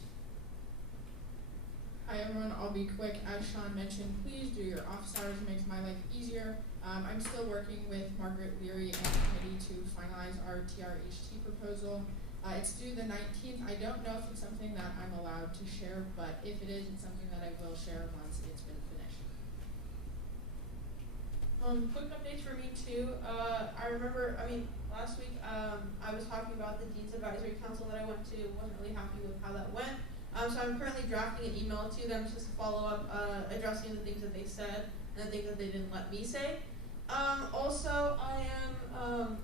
Hi everyone, I'll be quick. As Sean mentioned, please do your office hours. It makes my life easier. I'm still working with Margaret Leary and the committee to finalize our TRHT proposal. It's due the 19th. I don't know if it's something that I'm allowed to share, but if it is, it's something that I will share once it's been finished. Quick updates for me too. I remember, last week I was talking about the Dean's Advisory Council that I went to. Wasn't really happy with how that went. So I'm currently drafting an email to them just to follow up, addressing the things that they said and the things that they didn't let me say. Also, I am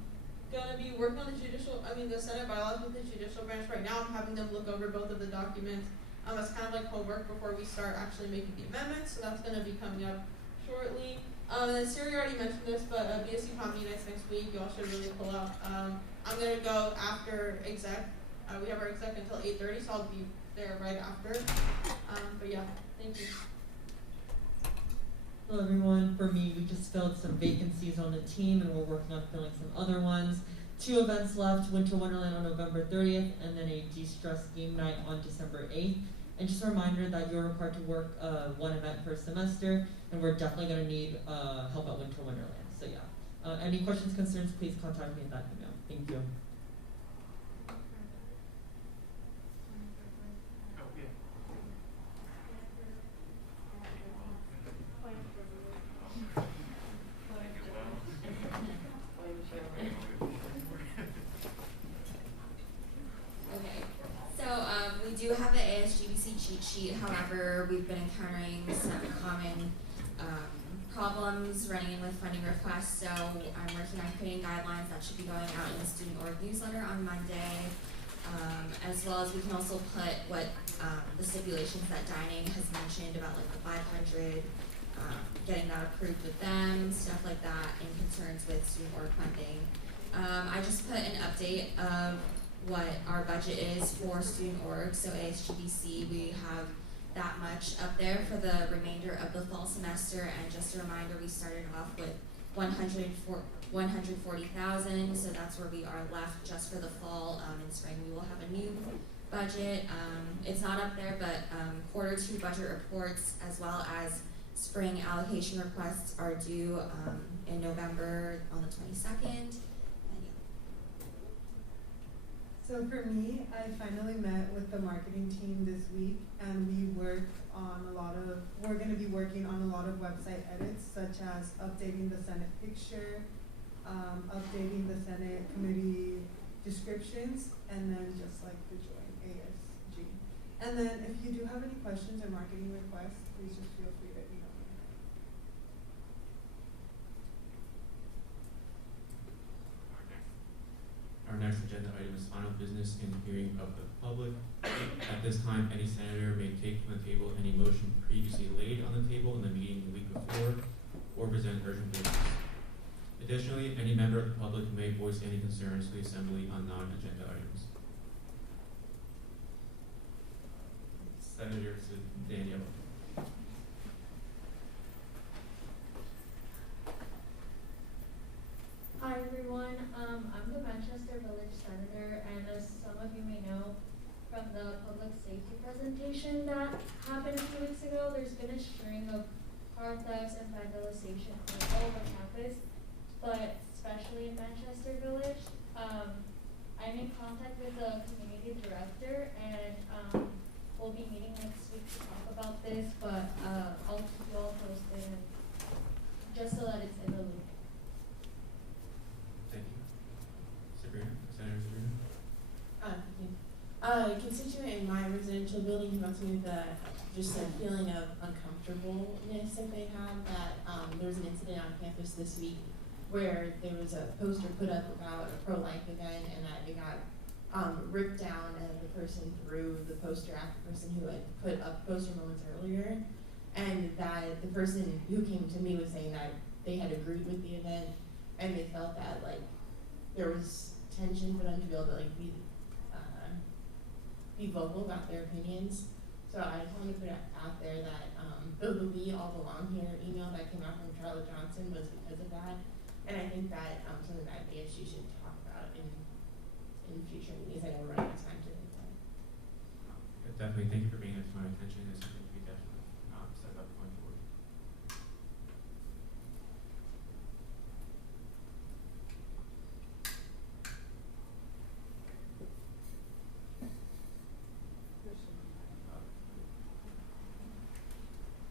gonna be working on the Senate bylaws with the judicial branch right now. I'm having them look over both of the documents. It's kind of like homework before we start actually making the amendments, so that's gonna be coming up shortly. And then Siri already mentioned this, but BSC Prom Unites next week. You all should really pull out. I'm gonna go after exec. We have our exec until 8:30, so I'll be there right after. But yeah, thank you. Hello everyone, for me, we just filled some vacancies on the team and we're working on filling some other ones. 2 events left, Winter Wonderland on November 30th and then a de-stress game night on December 8th. And just a reminder that you're required to work 1 event per semester, and we're definitely going to need help at Winter Wonderland. So yeah, any questions, concerns, please contact me at that email. Thank you. We do have the ASGBC cheat sheet. However, we've been encountering some common problems running with funding requests, so I'm working on creating guidelines that should be going out in the student org newsletter on Monday. As well as we can also put what the stipulations that Dining has mentioned about like the 500, getting that approved with them, stuff like that, and concerns with student org funding. I just put an update of what our budget is for student org. So ASGBC, we have that much up there for the remainder of the fall semester. And just a reminder, we started off with 140,000, so that's where we are left just for the fall. In spring, we will have a new budget. It's not up there, but quarter 2 budget reports as well as spring allocation requests are due in November on the 22nd. So for me, I finally met with the marketing team this week, and we're going to be working on a lot of website edits, such as updating the Senate picture, updating the Senate committee descriptions, and then just like the joint ASG. And then if you do have any questions or marketing requests, please just feel free to email me. Our next agenda item is final business and hearing of the public. At this time, any senator may take from the table any motion previously laid on the table in the meeting the week before, or present urgent business. Additionally, any member of the public may voice any concerns to the assembly on non-agenda items. Senator Danielle. Hi everyone, I'm the Manchester Village Senator, and as some of you may know from the public safety presentation that happened a few weeks ago, there's been a string of car thefts and vandalization all over campus, but especially in Manchester Village. I'm in contact with the community director, and we'll be meeting next week to talk about this, but I'll keep you all posted, and just so that it's in the loop. Thank you. Sabrina, Senator Sabrina. A constituent in my residential building came up to me with just a feeling of uncomfortableness that they have. That there was an incident on campus this week where there was a poster put up about a pro-life event, and that it got ripped down, and the person threw the poster at the person who had put up the poster moments earlier, and that the person who came to me was saying that they had agreed with the event, and they felt that like there was tension for them to be able to like be vocal about their opinions. So I just wanted to put it out there that the "We All Belong Here" email that came out from Charlotte Johnson was because of that, and I think that something that ASG should talk about in future meetings. I know we're running out of time today. Definitely, thank you for bringing it to my attention. It's something we definitely set up going forward.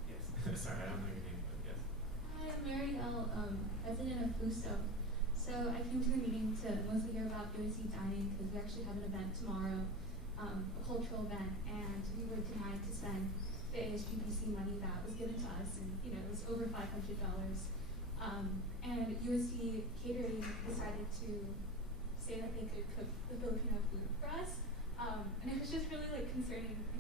Yes. Sorry, I don't know your name, but yes. Hi, I'm Marielle, resident of Fusto. So I came to the meeting to mostly hear about USC dining because we actually have an event tomorrow, a cultural event, and we were denied to spend the ASGBC money that was given to us, and it was over $500. And USC Catering decided to say that they could cook the Filipino food for us, and it was just really concerning because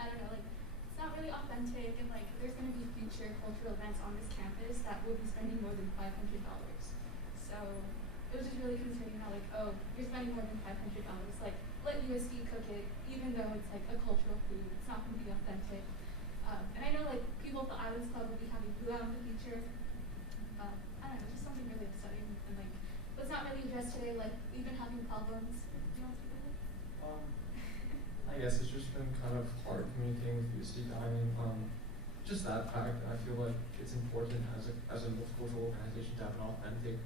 I don't know, it's not really authentic, and there's going to be future cultural events on this campus that will be spending more than $500. So it was just really concerning how oh, you're spending more than $500. Let USD cook it, even though it's a cultural food. It's not going to be authentic. And I know people at the Islands Club will be having food out in the future. I don't know, just something really upsetting, and was not really addressed today. We've been having problems. You know what I guess it's just been kind of hard communicating with USD Dining. Just that fact, I feel like it's important as a multicultural organization to have an authentic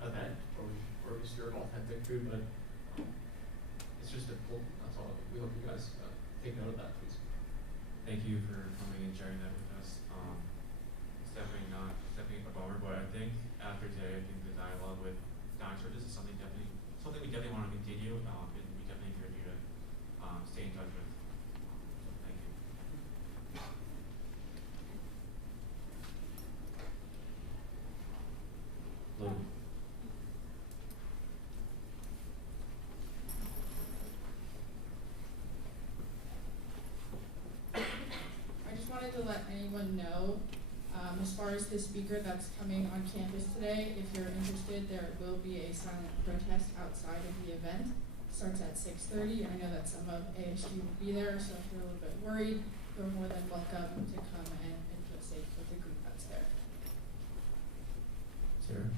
event or we serve authentic food, but it's just difficult. That's all. We hope you guys take note of that, please. Thank you for coming and sharing that with us. It's definitely a bummer, but I think after today, I think the dialogue with dining services is something we definitely want to continue, and we definitely encourage you to stay in touch with. So thank you. everyone know, as far as the speaker that's coming on campus today, if you're interested, there will be a silent protest outside of the event. Starts at 6:30. I know that some of ASG will be there, so if you're a little bit worried, you're more than welcome to come and feel safe with the group that's there. Sarah?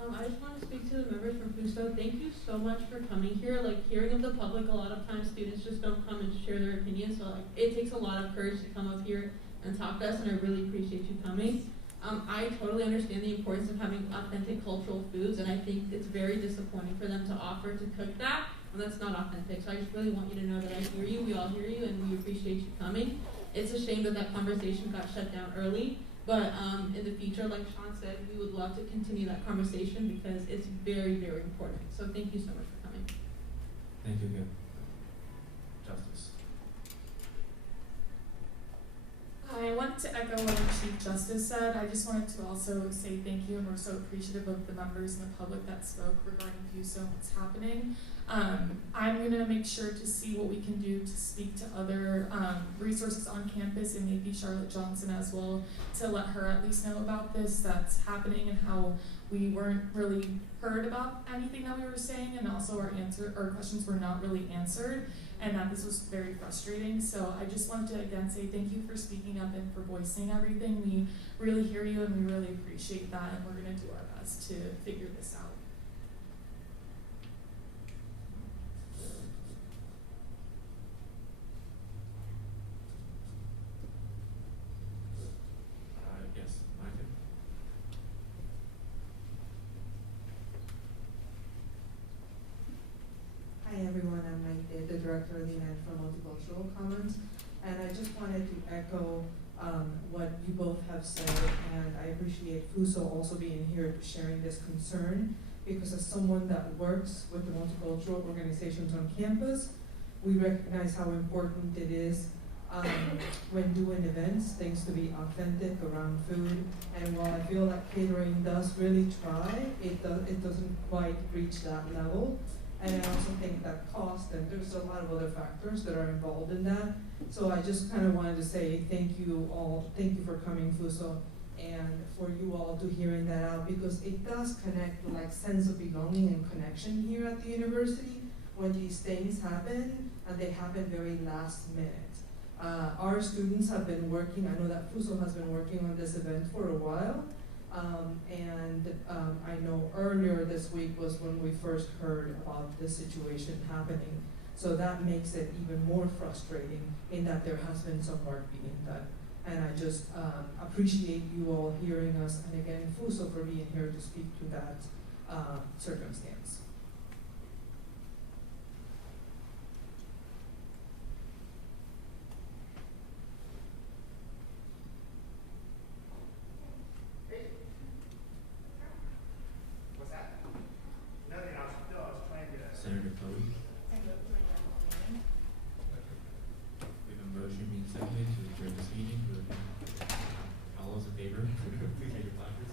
I just want to speak to the members from FUSO. Thank you so much for coming here. Like, hearing of the public, a lot of times students just don't come and share their opinions. So like, it takes a lot of courage to come up here and talk to us, and I really appreciate you coming. I totally understand the importance of having authentic cultural foods, and I think it's very disappointing for them to offer to cook that when that's not authentic. So I just really want you to know that I hear you, we all hear you, and we appreciate you coming. It's a shame that that conversation got shut down early, but in the future, like Sean said, we would love to continue that conversation because it's very, very important. So thank you so much for coming. Thank you again. Justice. I wanted to echo what our Chief Justice said. I just wanted to also say thank you, and we're so appreciative of the members and the public that spoke regarding FUSO and what's happening. I'm going to make sure to see what we can do to speak to other resources on campus, and maybe Charlotte Johnson as well, to let her at least know about this that's happening and how we weren't really heard about anything that we were saying, and also our questions were not really answered, and that this was very frustrating. So I just wanted to again say thank you for speaking up and for voicing everything. We really hear you and we really appreciate that, and we're going to do our best to figure this out. Yes, Micah? Hi everyone, I'm Mike, the director of the United for Multicultural Commons, and I just wanted to echo what you both have said, and I appreciate FUSO also being here sharing this concern, because as someone that works with the multicultural organizations on campus, we recognize how important it is when doing events, things to be authentic around food, and while I feel that catering does really try, it doesn't quite reach that level. And I also think that cost, and there's a lot of other factors that are involved in that. So I just kind of wanted to say thank you all, thank you for coming, FUSO, and for you all to hearing that out, because it does connect the sense of belonging and connection here at the university when these things happen, and they happen very last minute. Our students have been working, I know that FUSO has been working on this event for a while, I know earlier this week was when we first heard about this situation happening. So that makes it even more frustrating in that there has been some work being done. And I just appreciate you all hearing us, and again, FUSO for being here to speak to that circumstance. Senator Chloe? We have a motion being seconded to adjourn this meeting. All those in favor, please take your placards.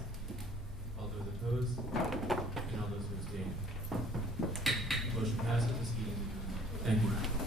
All those opposed, and all those who abstain. Motion passes. This meeting is adjourned. Thank you.